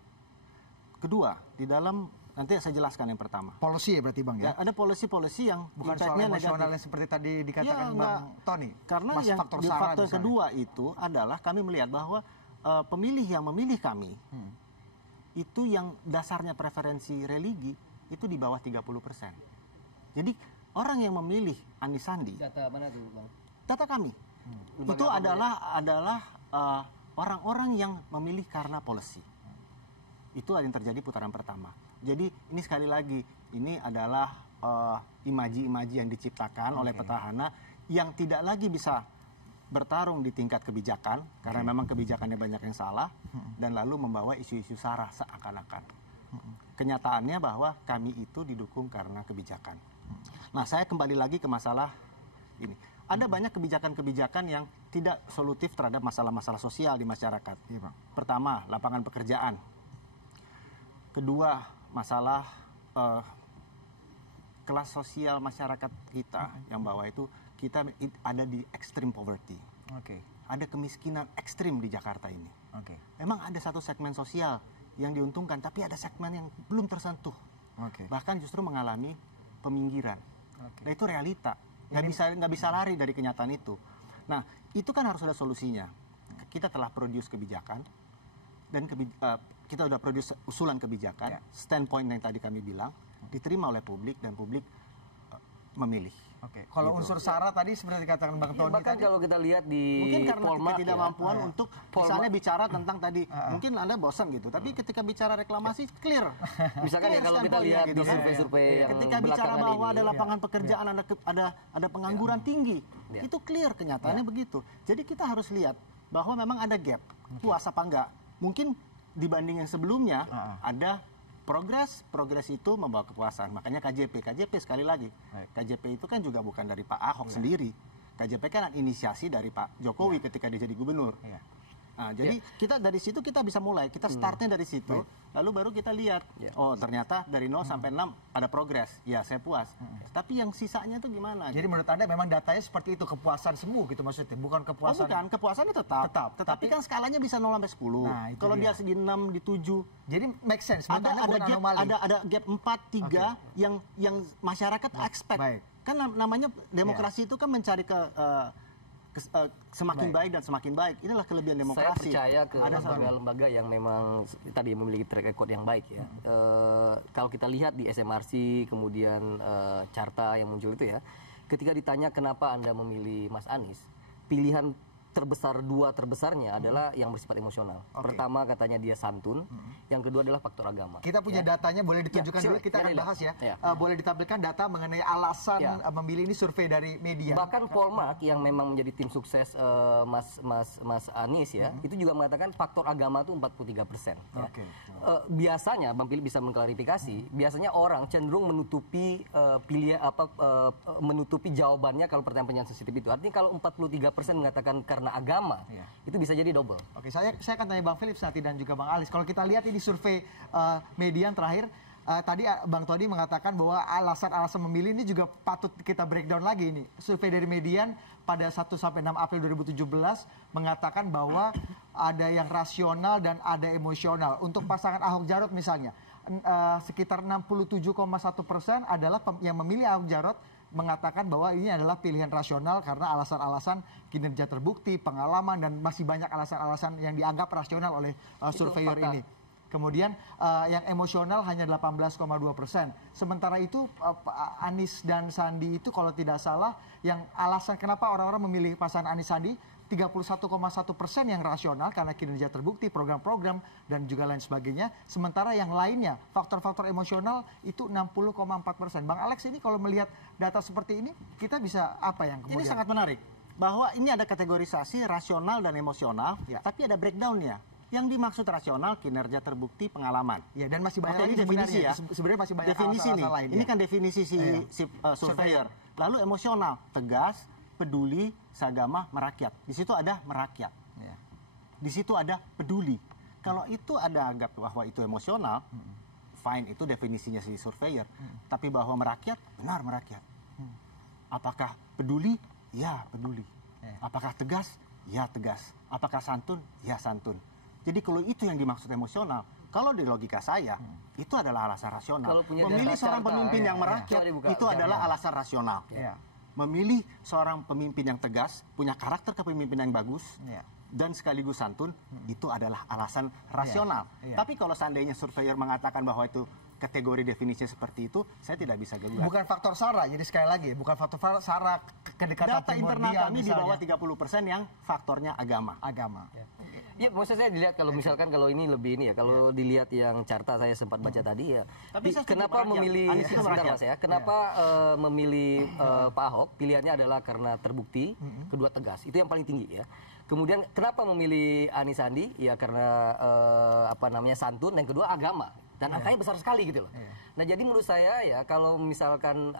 Kedua, di dalam, nanti saya jelaskan yang pertama. Policy ya berarti Bang ya? Ada policy yang bukan soal emosional yang seperti tadi dikatakan Bang Tony. Karena yang faktor kedua itu adalah kami melihat bahwa pemilih yang memilih kami itu yang dasarnya preferensi religi itu di bawah 30%. Jadi orang yang memilih Anies Sandi. Data mana tuh Bang? Data kami. Itu adalah orang-orang yang memilih karena policy. Itu yang terjadi putaran pertama. Jadi ini sekali lagi, ini adalah imaji-imaji yang diciptakan oleh petahana yang tidak lagi bisa bertarung di tingkat kebijakan, karena memang kebijakannya banyak yang salah, dan lalu membawa isu-isu sara seakan-akan. Kenyataannya bahwa kami itu didukung karena kebijakan. Nah, saya kembali lagi ke masalah ini. Ada banyak kebijakan-kebijakan yang tidak solutif terhadap masalah-masalah sosial di masyarakat. Pertama, lapangan pekerjaan. Kedua, masalah kelas sosial masyarakat kita yang bawah itu, kita ada di extreme poverty. Ada kemiskinan ekstrim di Jakarta ini. Memang ada satu segmen sosial yang diuntungkan, tapi ada segmen yang belum tersentuh. Bahkan justru mengalami peminggiran. Nah, itu realita. Nggak bisa lari dari kenyataan itu. Nah, itu kan harus ada solusinya. Kita telah produce kebijakan, dan kita sudah produce usulan kebijakan, standpoint yang tadi kami bilang, diterima oleh publik, dan publik memilih. Kalau unsur sara tadi seperti dikatakan Bang Tony bahkan tadi, kalau kita lihat di mungkin karena Polmark ketidakmampuan untuk misalnya bicara tentang tadi, mungkin Anda bosan gitu, tapi ketika bicara reklamasi clear. Misalkan clear kalau kita lihat gitu di survei-survei yang ketika bicara bahwa ada lapangan pekerjaan, ada pengangguran tinggi, itu clear kenyataannya begitu. Jadi kita harus lihat bahwa memang ada gap, puas apa enggak. Mungkin dibanding yang sebelumnya ada progres itu membawa kepuasan. Makanya KJP sekali lagi. KJP itu kan juga bukan dari Pak Ahok sendiri. KJP kan inisiasi dari Pak Jokowi ketika dia jadi gubernur. Nah, jadi kita dari situ kita bisa mulai. Kita startnya dari situ, lalu baru kita lihat. Oh, ternyata dari 0 sampai 6 ada progres. Ya, saya puas. Tapi yang sisanya itu gimana? Jadi menurut Anda memang datanya seperti itu, kepuasan semua gitu maksudnya, bukan kepuasan. Bukan, kepuasannya tetap. Tetapi kan skalanya bisa 0 sampai 10. Nah, kalau dia di 6, di 7. Jadi make sense. Ada gap 4, 3 yang masyarakat expect. Kan namanya demokrasi itu kan mencari semakin baik dan semakin baik. Inilah kelebihan demokrasi. Saya percaya ke lembaga-lembaga yang memang tadi memiliki track record yang baik ya. Kalau kita lihat di SMRC, kemudian Carta yang muncul itu ya, ketika ditanya kenapa Anda memilih Mas Anies, pilihan dua terbesarnya adalah yang bersifat emosional. Pertama katanya dia santun, yang kedua adalah faktor agama. Kita punya datanya, boleh ditunjukkan dulu, kita akan bahas ya. Boleh ditampilkan data mengenai alasan memilih, ini survei dari media. Bahkan Polmark yang memang menjadi tim sukses Mas Anies ya, itu juga mengatakan faktor agama itu 43%. Ya. Biasanya Bang Philip bisa mengklarifikasi, biasanya orang cenderung menutupi menutupi jawabannya kalau pertanyaan sensitif itu. Artinya kalau 43% mengatakan karena agama, itu bisa jadi double. Oke, saya akan tanya Bang Philip nanti dan juga Bang Alis. Kalau kita lihat ini survei Median terakhir, tadi Bang Tony mengatakan bahwa alasan-alasan memilih ini juga patut kita breakdown lagi ini. Survei dari Median pada 1 sampai 6 April 2017 mengatakan bahwa ada yang rasional dan ada emosional. Untuk pasangan Ahok Jarot misalnya, sekitar 67,1% adalah yang memilih Ahok Jarot mengatakan bahwa ini adalah pilihan rasional karena alasan-alasan kinerja terbukti, pengalaman, dan masih banyak alasan-alasan yang dianggap rasional oleh surveyor ini. Kemudian yang emosional hanya 18,2%. Sementara itu Anies dan Sandi itu kalau tidak salah, yang alasan kenapa orang-orang memilih pasangan Anies Sandi 31,1% yang rasional karena kinerja terbukti, program-program, dan juga lain sebagainya. Sementara yang lainnya, faktor-faktor emosional itu 60,4%. Bang Alex, ini kalau melihat data seperti ini, kita bisa apa yang kemudian? Ini sangat menarik. Bahwa ini ada kategorisasi rasional dan emosional, tapi ada breakdown-nya. Yang dimaksud rasional, kinerja terbukti, pengalaman. Ya, dan masih banyak lagi definisi ya. Sebenarnya masih banyak definisi nih. lain. Ini kan definisi si surveyor. Lalu emosional, tegas, peduli, seagama, merakyat. Di situ ada merakyat. Di situ ada peduli. Kalau itu ada anggap bahwa itu emosional, fine, itu definisinya si surveyor. Tapi bahwa merakyat, benar merakyat. Apakah peduli? Ya, peduli. Apakah tegas? Ya, tegas. Apakah santun? Ya, santun. Jadi kalau itu yang dimaksud emosional, kalau di logika saya, itu adalah alasan rasional. Memilih seorang pemimpin yang merakyat, itu adalah alasan rasional. Memilih seorang pemimpin yang tegas, punya karakter kepemimpinan yang bagus, dan sekaligus santun, itu adalah alasan rasional. Tapi kalau seandainya surveyor mengatakan bahwa itu kategori definisinya seperti itu, saya tidak bisa gugat. Bukan faktor SARA, jadi sekali lagi, bukan faktor SARA, kedekatan data internal kami di bawah 30% yang faktornya agama. Ya, maksud saya dilihat kalau misalkan kalau ini lebih ini ya, kalau dilihat yang carta saya sempat baca tadi ya. Tapi kenapa memilih sebentar Mas ya? Kenapa memilih Pak Ahok? Pilihannya adalah karena terbukti, kedua tegas. Itu yang paling tinggi ya. Kemudian kenapa memilih Anies Sandi? Ya karena santun, dan kedua agama. Dan angkanya besar sekali gitu loh. Nah, jadi menurut saya ya kalau misalkan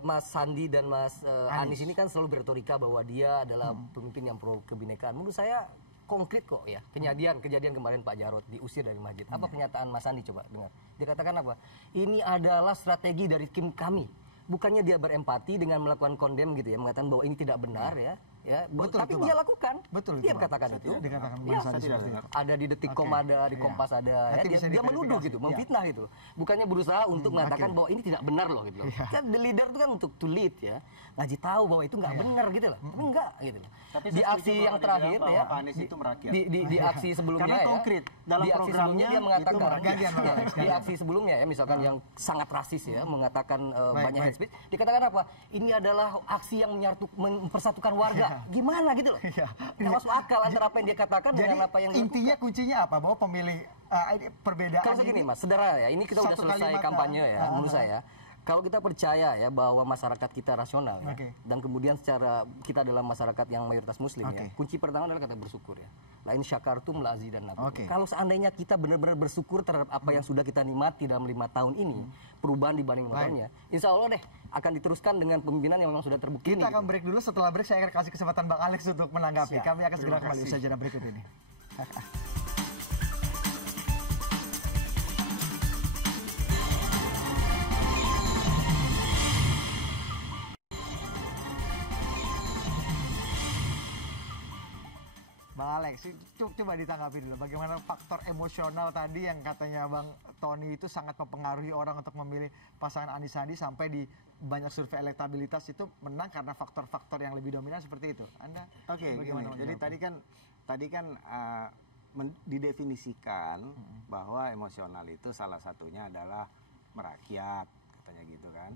Mas Sandi dan Mas Anies ini kan selalu berretorika bahwa dia adalah pemimpin yang pro kebinekaan. Menurut saya konkret kok ya. Kejadian kemarin Pak Jarod diusir dari masjid. Apa pernyataan Mas Sandi, coba dengar. Dia katakan apa? Ini adalah strategi dari tim kami. Bukannya dia berempati dengan melakukan kondem gitu ya, mengatakan bahwa ini tidak benar ya. Betul, tapi dia lakukan. Dia katakan itu. Ada di Detikcom, ada di Kompas ada. Dia menuduh gitu, memfitnah gitu. Bukannya berusaha untuk mengatakan bahwa ini tidak benar loh gitu. Kan the leader itu kan untuk to lead ya. Ngaji tahu bahwa itu nggak benar gitu loh. Tapi enggak gitu loh. Di aksi yang terakhir ya, di aksi sebelumnya ya, dalam di aksi sebelumnya dia mengatakan di aksi sebelumnya ya, misalkan yang sangat rasis ya, mengatakan banyak hate speech, dikatakan apa? Ini adalah aksi yang mempersatukan warga. Gimana gitu loh. Nggak masuk akal antara apa yang dia katakan dengan apa yang intinya kuncinya apa? Bahwa pemilih perbedaan kalau segini Mas, sederhana ya. Ini kita udah selesai kampanye ya, menurut saya. Kalau kita percaya ya bahwa masyarakat kita rasional ya, dan kemudian secara kita adalah masyarakat yang mayoritas muslim ya, kunci pertama adalah kata bersyukur ya. Lain syakartum la azidannakum. Kalau seandainya kita benar-benar bersyukur terhadap apa yang sudah kita nikmati dalam 5 tahun ini, perubahan dibanding 5 tahunnya, insya Allah deh akan diteruskan dengan pemimpinan yang memang sudah terbukti. Kita akan break dulu, setelah break saya akan kasih kesempatan Bang Alex untuk menanggapi. Kami akan segera kembali usaha jeda berikut ini. Bang Alex, coba ditanggapi dulu bagaimana faktor emosional tadi yang katanya Bang Tony itu sangat mempengaruhi orang untuk memilih pasangan Anies Sandi, sampai di banyak survei elektabilitas itu menang karena faktor-faktor yang lebih dominan seperti itu. Anda bagaimana? Jadi tadi kan didefinisikan bahwa emosional itu salah satunya adalah merakyat, katanya gitu kan.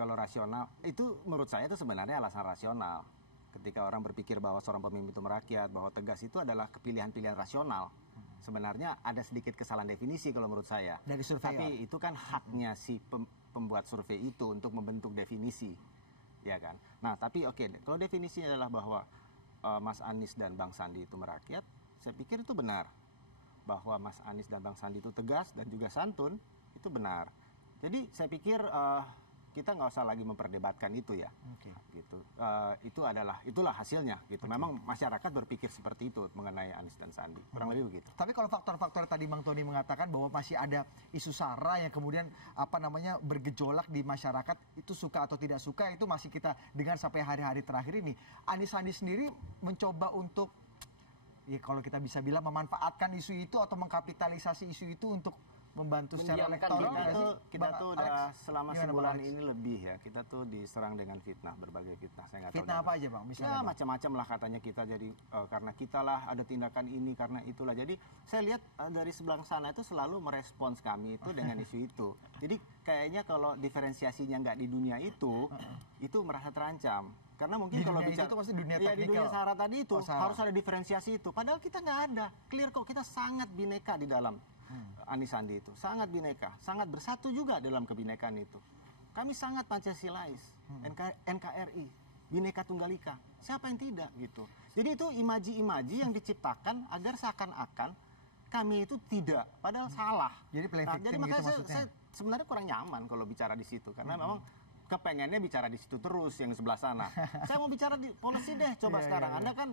kalau rasional itu menurut saya itu sebenarnya alasan rasional. Ketika orang berpikir bahwa seorang pemimpin itu merakyat, bahwa tegas itu adalah pilihan-pilihan rasional. Sebenarnya ada sedikit kesalahan definisi kalau menurut saya. Dari survei. Tapi itu kan haknya si pembuat survei itu untuk membentuk definisi, ya kan. Nah tapi oke, kalau definisinya adalah bahwa Mas Anies dan Bang Sandi itu merakyat, saya pikir itu benar. Bahwa Mas Anies dan Bang Sandi itu tegas dan juga santun, itu benar. Jadi saya pikir kita nggak usah lagi memperdebatkan itu ya. Gitu. Itulah hasilnya. Gitu. Memang masyarakat berpikir seperti itu mengenai Anies dan Sandi. Kurang lebih begitu. Tapi kalau faktor-faktor tadi Bang Tony mengatakan bahwa masih ada isu sara yang kemudian bergejolak di masyarakat, itu suka atau tidak suka itu masih kita dengar sampai hari-hari terakhir ini. Anies Sandi sendiri mencoba untuk ya kalau kita bisa bilang memanfaatkan isu itu atau mengkapitalisasi isu itu untuk membantu secara elektoral. Kita tuh udah selama sebulan ini lebih ya, kita tuh diserang dengan fitnah, berbagai fitnah. Saya nggak tahu. Fitnah apa aja Bang? Misalnya ya macam-macam lah katanya kita jadi karena kita lah ada tindakan ini karena itulah. Jadi saya lihat dari sebelah sana itu selalu merespons kami itu dengan isu itu. Jadi kayaknya kalau diferensiasinya nggak di dunia itu merasa terancam. Karena mungkin di kalau bicara itu pasti dunia teknikal. Di dunia sara tadi itu harus ada diferensiasi itu. Padahal kita nggak ada. Clear kok, kita sangat bineka di dalam Anies Sandi itu. Sangat bineka, sangat bersatu juga dalam kebinekaan itu. Kami sangat Pancasilais, NKRI, Bhinneka Tunggal Ika. Siapa yang tidak gitu. Jadi itu imaji-imaji yang diciptakan agar seakan-akan kami itu tidak, padahal salah. Jadi jadi makanya saya sebenarnya kurang nyaman kalau bicara di situ karena memang kepengennya bicara di situ terus yang sebelah sana. Saya mau bicara di polisi deh, coba sekarang. Anda kan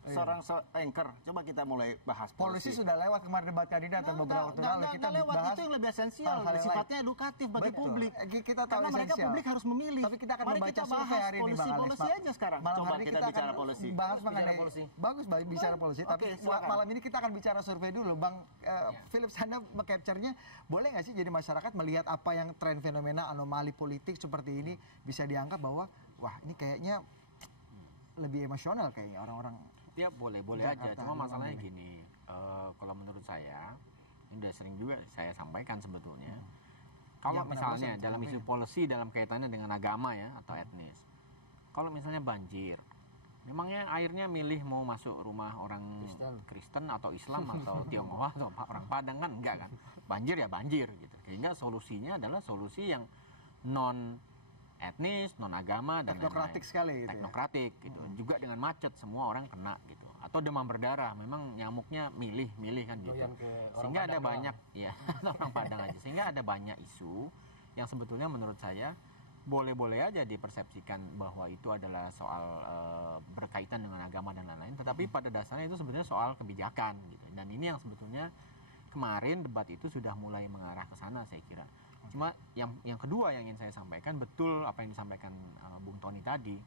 seorang anchor, coba kita mulai bahas polisi. Sudah lewat kemarin debat kandidat dan beberapa waktu lalu kita lewat bahas itu yang lebih esensial, sifatnya edukatif bagi publik. Kita tahu karena mereka publik harus memilih. Tapi kita akan mari membaca kita bahas hari ini Bang polisi aja sekarang. Malam Coba hari kita bicara polisi. Bahas mengenai polisi. Bagus bicara polisi. Tapi malam ini kita akan bicara survei dulu, Bang Philips. Anda mengcapture-nya boleh nggak sih jadi masyarakat melihat apa yang tren fenomena anomali politik seperti ini bisa dianggap bahwa wah ini kayaknya lebih emosional kayaknya orang-orang. Ya boleh aja, cuma masalahnya gini, kalau menurut saya, ini udah sering juga saya sampaikan sebetulnya, kalau misalnya dalam isu policy dalam kaitannya dengan agama ya atau etnis, kalau misalnya banjir, memangnya airnya milih mau masuk rumah orang Kristen atau Islam atau Tionghoa atau orang Padang kan enggak kan, banjir ya banjir gitu, sehingga solusinya adalah solusi yang non etnis, non agama dan teknokratik sekali gitu. Teknokratik gitu. Juga dengan macet semua orang kena gitu. Atau demam berdarah, memang nyamuknya milih kan gitu. Sehingga ada banyak ya orang Padang aja. Sehingga ada banyak isu yang sebetulnya menurut saya boleh-boleh aja dipersepsikan bahwa itu adalah soal berkaitan dengan agama dan lain-lain, tetapi pada dasarnya itu sebetulnya soal kebijakan gitu. Dan ini yang sebetulnya kemarin debat itu sudah mulai mengarah ke sana saya kira. Cuma yang kedua yang ingin saya sampaikan, betul apa yang disampaikan Bung Tony tadi,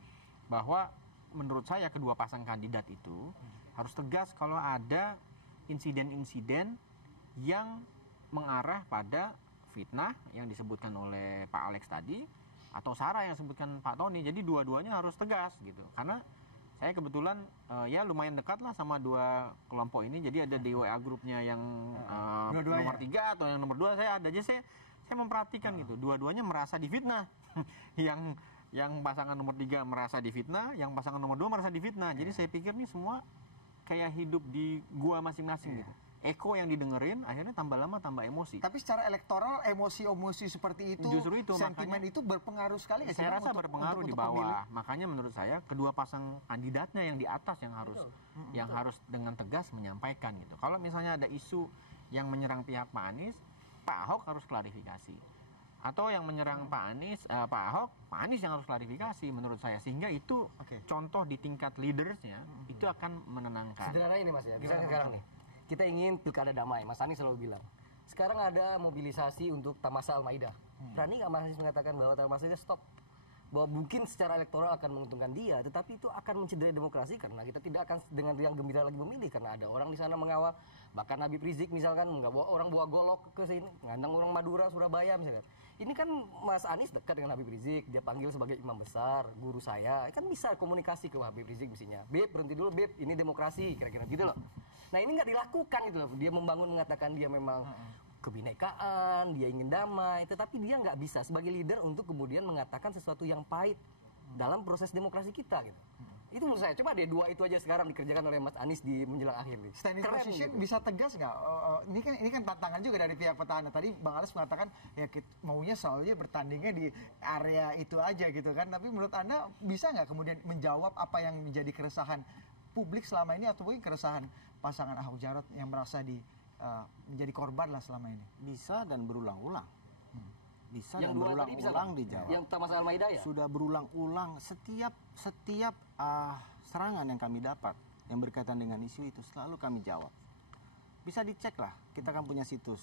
bahwa menurut saya kedua pasang kandidat itu harus tegas kalau ada insiden-insiden yang mengarah pada fitnah yang disebutkan oleh Pak Alex tadi atau sara yang disebutkan Pak Tony. Jadi dua-duanya harus tegas gitu. Karena saya kebetulan ya lumayan dekat lah sama dua kelompok ini. Jadi ada di WA grupnya yang nomor 3 atau yang nomor 2 saya ada aja. Saya memperhatikan gitu, dua-duanya merasa difitnah. yang pasangan nomor 3 merasa difitnah, yang pasangan nomor 2 merasa difitnah. Jadi saya pikir nih semua kayak hidup di gua masing-masing gitu. Eko yang didengerin akhirnya tambah lama tambah emosi. Tapi secara elektoral emosi-emosi seperti itu, justru itu sentimen itu berpengaruh sekali. Saya rasa berpengaruh di bawah. Makanya menurut saya kedua pasang kandidatnya yang di atas yang harus dengan tegas menyampaikan gitu. Kalau misalnya ada isu yang menyerang pihak Pak Anies, Pak Ahok harus klarifikasi. Atau yang menyerang Pak Anies, Pak Ahok, Pak Anies yang harus klarifikasi menurut saya. Sehingga itu contoh di tingkat leadersnya itu akan menenangkan. Sederhana ini Mas ya, misalnya sekarang nih, kita ingin pilkada damai, Mas Anies selalu bilang. Sekarang ada mobilisasi untuk Tamasa Al-Maidah. Berani nggak Mas Anies mengatakan bahwa Tamasa itu stop? Bahwa mungkin secara elektoral akan menguntungkan dia, tetapi itu akan mencederai demokrasi karena kita tidak akan dengan riang gembira lagi memilih karena ada orang di sana mengawal. Bahkan Habib Rizik misalkan orang bawa golok ke sini, ngandang orang Madura, Surabaya misalkan. Ini kan Mas Anies dekat dengan Habib Rizik, dia panggil sebagai imam besar, guru saya, kan bisa komunikasi ke Habib Rizik mestinya. Beb, berhenti dulu Beb, ini demokrasi, kira-kira gitu loh. Nah ini nggak dilakukan gitu loh, dia membangun mengatakan dia memang kebinekaan, dia ingin damai, tetapi dia nggak bisa sebagai leader untuk kemudian mengatakan sesuatu yang pahit dalam proses demokrasi kita gitu. Itu menurut saya, coba deh dua itu aja sekarang dikerjakan oleh Mas Anies di menjelang akhir nih. Standing Keren position gitu. bisa tegas nggak? Ini kan tantangan juga dari pihak petahana. Tadi Bang Anas mengatakan ya maunya soalnya bertandingnya di area itu aja gitu kan. Tapi menurut Anda bisa nggak kemudian menjawab apa yang menjadi keresahan publik selama ini atau mungkin keresahan pasangan Ahok Jarot yang merasa menjadi korban lah selama ini? Bisa dan berulang-ulang. Bisa Yang dan dua tadi bisa berulang-ulang nggak? dijawab. Yang Mas Al-Maidah ya? Sudah berulang-ulang setiap serangan yang kami dapat yang berkaitan dengan isu itu selalu kami jawab. Bisa dicek lah, kita kan punya situs.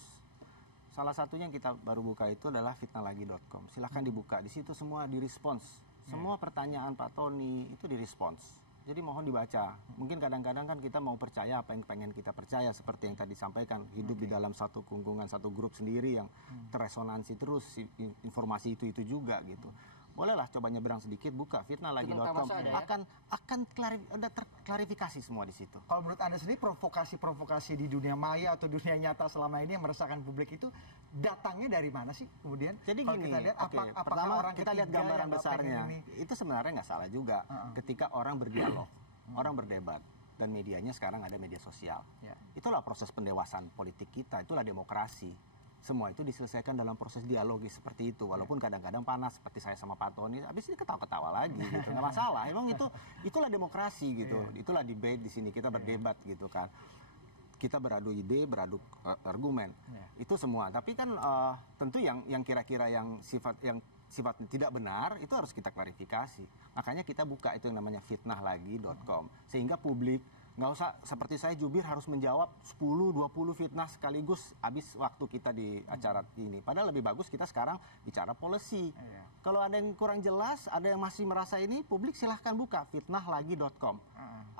Salah satunya yang kita baru buka itu adalah fitnahlagi.com. Silahkan dibuka, di situ semua direspons. Semua pertanyaan Pak Tony itu direspons. Jadi mohon dibaca. Mungkin kadang-kadang kan kita mau percaya apa yang pengen kita percaya, seperti yang tadi disampaikan, hidup di dalam satu kungkungan, satu grup sendiri yang terresonansi terus informasi itu juga gitu. Bolehlah coba nyebrang sedikit, buka fitnahlagi.com, ya? akan terklarifikasi semua di situ. Kalau menurut Anda sendiri provokasi-provokasi di dunia maya atau dunia nyata selama ini yang meresahkan publik itu datangnya dari mana sih kemudian? Jadi kalau gini, kita lihat, apakah pertama orang kita lihat ketiga gambaran yang besarnya. pengen ini? Itu sebenarnya nggak salah juga ketika orang berdialog, orang berdebat. Dan medianya sekarang ada media sosial. Ya. Itulah proses pendewasaan politik kita, itulah demokrasi. Semua itu diselesaikan dalam proses dialogis seperti itu, walaupun kadang-kadang panas seperti saya sama Pak Tony, habis ini ketawa-ketawa lagi gitu, nggak masalah. Emang itulah demokrasi gitu, itulah debate di sini, kita berdebat gitu kan, kita beradu ide, beradu argumen, itu semua. Tapi kan tentu yang kira-kira yang sifatnya tidak benar itu harus kita klarifikasi. Makanya kita buka itu yang namanya fitnahlagi.com, sehingga publik nggak usah seperti saya jubir harus menjawab 10-20 fitnah sekaligus habis waktu kita di acara ini. Padahal lebih bagus kita sekarang bicara policy. Kalau ada yang kurang jelas, ada yang masih merasa ini, publik silahkan buka fitnahlagi.com.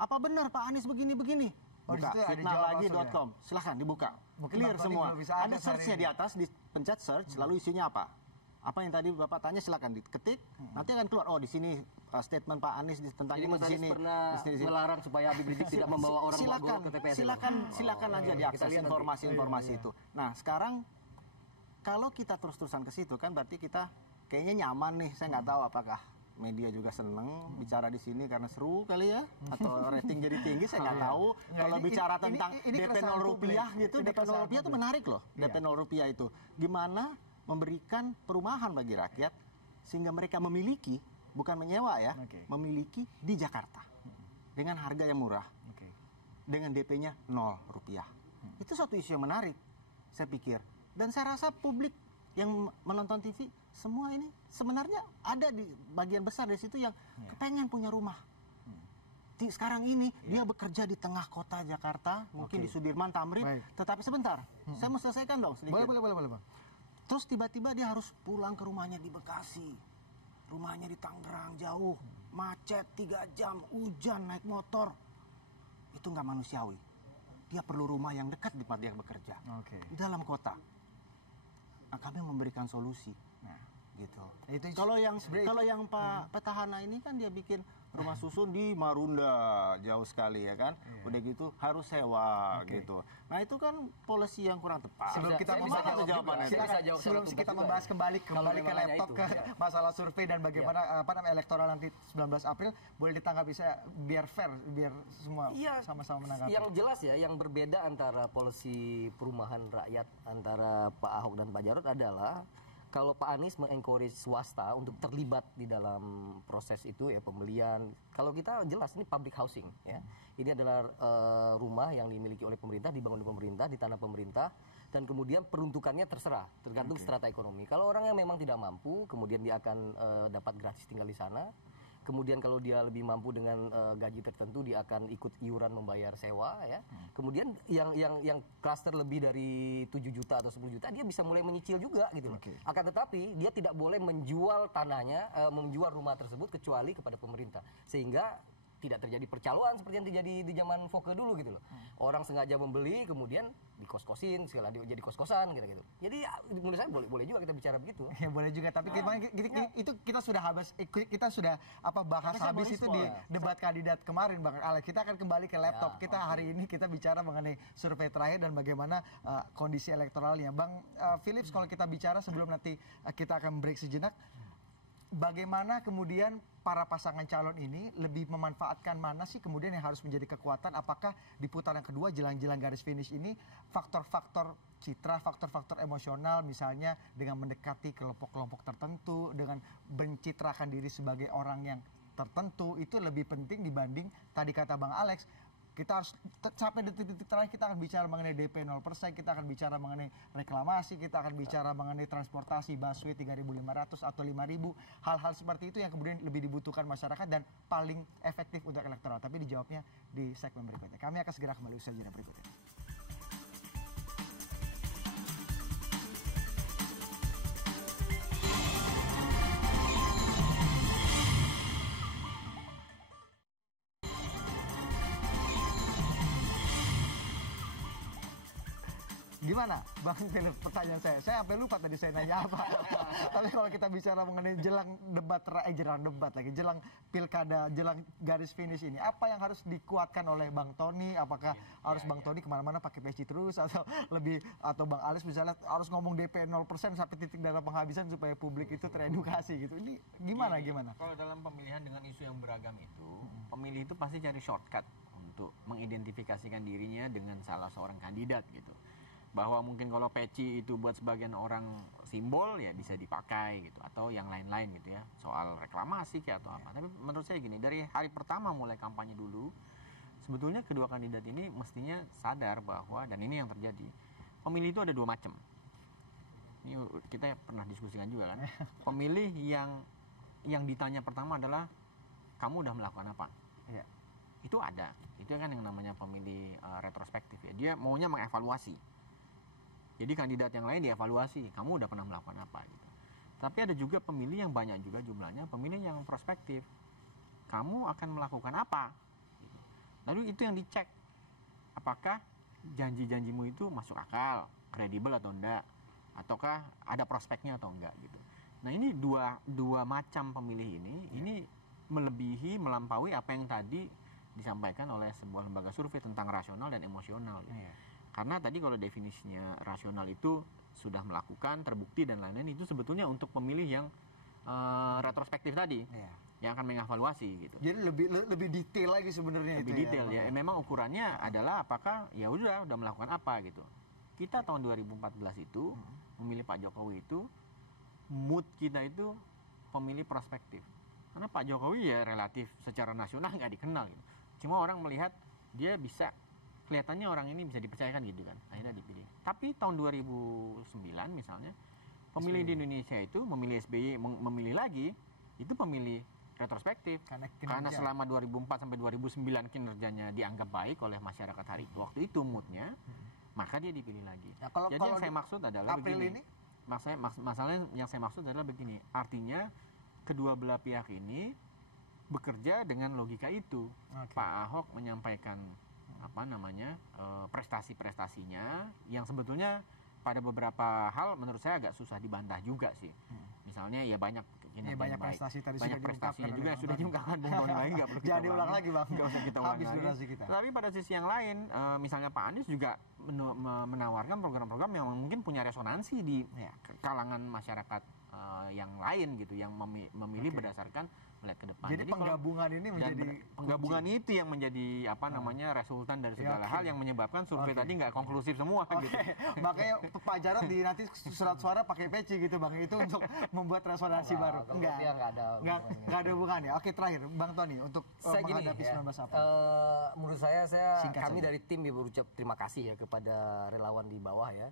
Apa benar Pak Anies begini-begini? Buka fitnahlagi.com. Silahkan dibuka. Mungkin Clear Bang Tony semua. belum bisa Ada search-nya di atas, dipencet search, lalu isinya apa? Apa yang tadi Bapak tanya silakan diketik, nanti akan keluar, oh di sini statement Pak Anies tentang Jadi ini Mas di Anies sini. pernah melarang supaya Habib Rizik tidak membawa orang golok ke TPS. Silakan aja diakses informasi-informasi itu. Nah, sekarang kalau kita terus-terusan ke situ kan berarti kita kayaknya nyaman nih. Saya nggak tahu apakah media juga seneng bicara di sini karena seru kali ya, atau rating jadi tinggi, saya nggak tahu. Kalau bicara tentang DP 0 rupiah gitu, DP 0 rupiah itu menarik loh. DP 0 rupiah itu gimana memberikan perumahan bagi rakyat sehingga mereka memiliki, bukan menyewa ya, memiliki di Jakarta dengan harga yang murah, dengan DP-nya 0 rupiah. Itu suatu isu yang menarik, saya pikir. Dan saya rasa publik yang menonton TV semua ini sebenarnya ada di bagian besar dari situ yang kepengen punya rumah. Sekarang ini dia bekerja di tengah kota Jakarta, mungkin di Sudirman, Tamrin, tetapi sebentar, saya mau selesaikan dong sedikit. Boleh Bang. Terus tiba-tiba dia harus pulang ke rumahnya di Bekasi, rumahnya di Tangerang jauh, macet 3 jam, hujan, naik motor. Itu nggak manusiawi. Dia perlu rumah yang dekat di tempat dia bekerja, di dalam kota. Nah, kami memberikan solusi, gitu. Kalau yang Pak Petahana ini kan dia bikin rumah susun di Marunda, jauh sekali ya kan. Udah gitu harus sewa gitu. Nah itu kan policy yang kurang tepat. Sebelum kita membahas kembali ke laptop ke masalah survei dan bagaimana elektoral nanti 19 April, boleh ditanggapi saya biar fair, biar semua sama-sama menanggapi. Yang jelas ya, yang berbeda antara policy perumahan rakyat antara Pak Ahok dan Pak Jarot adalah kalau Pak Anies mengencourage swasta untuk terlibat di dalam proses itu ya, pembelian. Kalau kita jelas ini public housing ya. Ini adalah rumah yang dimiliki oleh pemerintah, dibangun oleh pemerintah, di tanah pemerintah, dan kemudian peruntukannya terserah, tergantung strata ekonomi. Kalau orang yang memang tidak mampu, kemudian dia akan dapat gratis tinggal di sana. Kemudian kalau dia lebih mampu dengan gaji tertentu, dia akan ikut iuran membayar sewa ya. Kemudian yang klaster lebih dari 7 juta atau 10 juta, dia bisa mulai menyicil juga gitu loh. Akan tetapi dia tidak boleh menjual tanahnya, menjual rumah tersebut kecuali kepada pemerintah. Sehingga tidak terjadi percaloan seperti yang terjadi di zaman Foke dulu gitu loh. Orang sengaja membeli kemudian dikos-kosin, segala jadi kos-kosan gitu. Jadi menurut saya boleh juga kita bicara begitu. Ya boleh juga, tapi itu kita sudah bahas habis itu di debat kandidat kemarin Bang Alex. Kita akan kembali ke laptop. Hari ini kita bicara mengenai survei terakhir dan bagaimana kondisi elektoralnya. Bang Philips, kalau kita bicara sebelum nanti kita akan break sejenak, bagaimana kemudian para pasangan calon ini lebih memanfaatkan mana sih kemudian yang harus menjadi kekuatan? Apakah di putaran kedua jelang-jelang garis finish ini faktor-faktor citra, faktor-faktor emosional misalnya dengan mendekati kelompok-kelompok tertentu, dengan mencitrakan diri sebagai orang yang tertentu itu lebih penting dibanding tadi kata Bang Alex, kita harus sampai detik-detik terakhir kita akan bicara mengenai DP 0%, kita akan bicara mengenai reklamasi, kita akan bicara mengenai transportasi busway 3.500 atau 5.000, hal-hal seperti itu yang kemudian lebih dibutuhkan masyarakat dan paling efektif untuk elektoral. Tapi dijawabnya di segmen berikutnya. Kami akan segera kembali usaha jeda berikut ini. Gimana Bang Philip, pertanyaan saya sampai lupa tadi saya nanya apa. Tapi kalau kita bicara mengenai jelang pilkada, jelang garis finish ini, apa yang harus dikuatkan oleh Bang Tony? Apakah harus Bang Tony kemana-mana pakai peci terus atau Bang Alex misalnya harus ngomong DP 0% sampai titik darah penghabisan supaya publik itu teredukasi gitu. Ini gimana? Kalau dalam pemilihan dengan isu yang beragam itu, pemilih itu pasti cari shortcut untuk mengidentifikasikan dirinya dengan salah seorang kandidat gitu. Bahwa mungkin kalau peci itu buat sebagian orang simbol ya bisa dipakai gitu, atau yang lain-lain gitu ya, soal reklamasi kayak atau apa. Tapi menurut saya gini, dari hari pertama mulai kampanye dulu sebetulnya kedua kandidat ini mestinya sadar bahwa, dan ini yang terjadi, pemilih itu ada dua macam. Ini kita pernah diskusikan juga kan. Pemilih yang ditanya pertama adalah kamu udah melakukan apa. Itu ada, itu kan yang namanya pemilih retrospektif ya, dia maunya mengevaluasi. Jadi kandidat yang lain dievaluasi, kamu udah pernah melakukan apa gitu. Tapi ada juga pemilih yang banyak juga jumlahnya, pemilih yang prospektif. Kamu akan melakukan apa? Gitu. Lalu itu yang dicek. Apakah janji-janjimu itu masuk akal, kredibel atau enggak? Ataukah ada prospeknya atau enggak gitu. Nah ini dua macam pemilih ini melebihi, melampaui apa yang tadi disampaikan oleh sebuah lembaga survei tentang rasional dan emosional. Gitu. Karena tadi kalau definisinya rasional itu sudah melakukan, terbukti dan lain-lain, itu sebetulnya untuk pemilih yang retrospektif tadi, yang akan mengevaluasi gitu. Jadi lebih detail lagi sebenarnya. Lebih detail ya. Memang ukurannya adalah apakah ya udah melakukan apa gitu. Kita tahun 2014 itu memilih Pak Jokowi itu, mood kita itu pemilih prospektif. Karena Pak Jokowi ya relatif secara nasional nggak dikenal gitu. Cuma orang melihat dia bisa, kelihatannya orang ini bisa dipercayakan gitu kan, akhirnya dipilih. Tapi tahun 2009 misalnya, pemilih di Indonesia itu memilih SBY, memilih lagi, itu pemilih retrospektif. Karena selama 2004 sampai 2009 kinerjanya dianggap baik oleh masyarakat hari itu, waktu itu moodnya, maka dia dipilih lagi. Nah, jadi yang saya maksud adalah begini. Masalahnya yang saya maksud adalah begini, artinya kedua belah pihak ini bekerja dengan logika itu. Pak Ahok menyampaikan prestasi-prestasinya yang sebetulnya pada beberapa hal menurut saya agak susah dibantah juga sih. Misalnya ya banyak prestasi tadi banyak prestasinya juga sudah diungkapkan Bung Tony lagi, nggak perlu kita ulang lagi Bang. Nggak usah kita ulang lagi. Tapi pada sisi yang lain, misalnya Pak Anies juga menawarkan program-program yang mungkin punya resonansi di kalangan masyarakat yang lain gitu, yang memilih berdasarkan melihat ke depan. Jadi penggabungan ini menjadi penggabungan itu yang menjadi resultan dari segala hal yang menyebabkan survei tadi nggak konklusif semua gitu. Makanya Pak Jarod di nanti surat suara pakai peci gitu Bang, itu untuk membuat resonansi baru. Enggak ada hubungannya. Oke, terakhir Bang Tony untuk menghadapi 19 April. Menurut kami dari tim berucap terima kasih ya kepada relawan di bawah ya.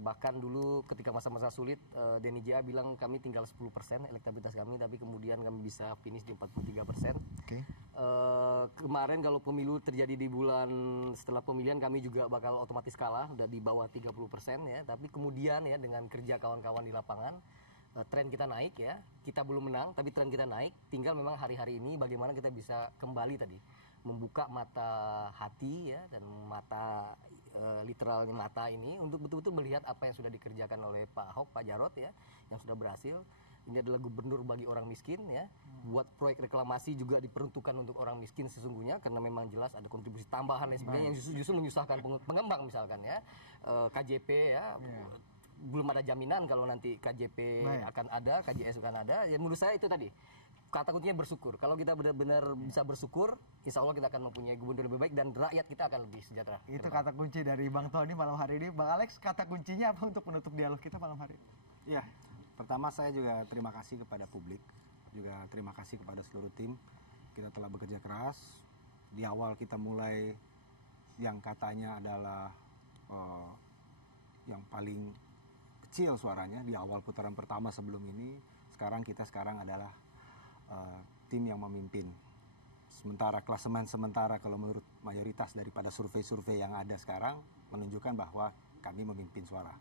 Bahkan dulu ketika masa-masa sulit, Denny J.A. bilang kami tinggal 10% elektabilitas kami, tapi kemudian kami bisa finish di 43%. Kemarin kalau pemilu terjadi di bulan setelah pemilihan, kami juga bakal otomatis kalah, udah di bawah 30% ya. Tapi kemudian ya dengan kerja kawan-kawan di lapangan, tren kita naik ya. Kita belum menang, tapi tren kita naik. Tinggal memang hari-hari ini bagaimana kita bisa kembali tadi membuka mata hati ya dan mata literalnya mata ini untuk betul-betul melihat apa yang sudah dikerjakan oleh Pak Ahok, Pak Jarot ya, yang sudah berhasil. Ini adalah gubernur bagi orang miskin ya. Buat proyek reklamasi juga diperuntukkan untuk orang miskin sesungguhnya karena memang jelas ada kontribusi tambahan dan sebagainya yang justru menyusahkan pengembang misalkan ya. KJP ya. Belum ada jaminan kalau nanti KJP akan ada, KJS akan ada. Ya menurut saya itu tadi. Kata kuncinya bersyukur. Kalau kita benar-benar bisa bersyukur, insya Allah kita akan mempunyai gubernur lebih baik dan rakyat kita akan lebih sejahtera. Itu kata kunci dari Bang Tony malam hari ini. Bang Alex, kata kuncinya apa untuk menutup dialog kita malam hari ini? Ya, pertama saya juga terima kasih kepada publik, juga terima kasih kepada seluruh tim. Kita telah bekerja keras. Di awal kita mulai yang katanya adalah yang paling kecil suaranya di awal putaran pertama sebelum ini. Sekarang adalah tim yang memimpin. Sementara klasemen sementara kalau menurut mayoritas daripada survei-survei yang ada sekarang menunjukkan bahwa kami memimpin suara.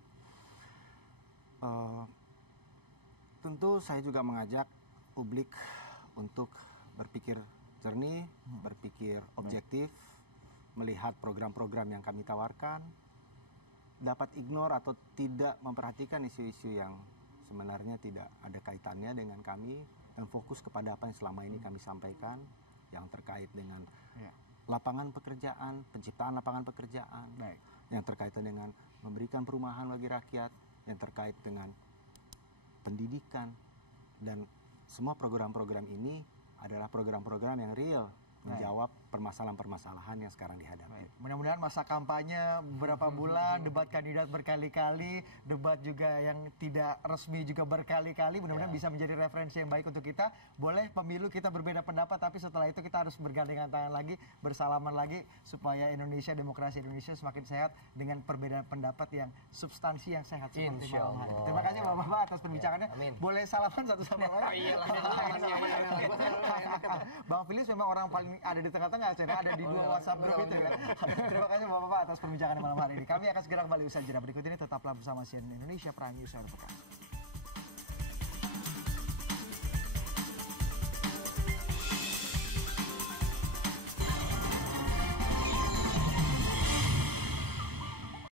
Tentu saya juga mengajak publik untuk berpikir jernih, berpikir objektif, melihat program-program yang kami tawarkan, dapat ignore atau tidak memperhatikan isu-isu yang sebenarnya tidak ada kaitannya dengan kami, dan fokus kepada apa yang selama ini kami sampaikan yang terkait dengan lapangan pekerjaan, penciptaan lapangan pekerjaan, yang terkait dengan memberikan perumahan bagi rakyat, yang terkait dengan pendidikan, dan semua program-program ini adalah program-program yang real menjawab permasalahan-permasalahan yang sekarang dihadapi. Mudah-mudahan masa kampanye beberapa bulan, debat kandidat berkali-kali, debat juga yang tidak resmi juga berkali-kali, mudah-mudahan bisa menjadi referensi yang baik untuk kita. Boleh pemilu kita berbeda pendapat, tapi setelah itu kita harus bergandengan tangan lagi, bersalaman lagi, supaya Indonesia, demokrasi Indonesia semakin sehat dengan perbedaan pendapat yang substansi yang sehat seperti malam hari. Terima kasih Bapak-Bapak atas perbincangannya. Boleh salaman satu sama lain? Bang Filis memang orang paling ada di tengah-tengah, ada di dua WhatsApp grup itu ya. Terima kasih Bapak-Bapak atas perbincangan malam hari ini. Kami akan segera kembali usaha jeda berikut ini. Tetaplah bersama CNN Indonesia Prime News.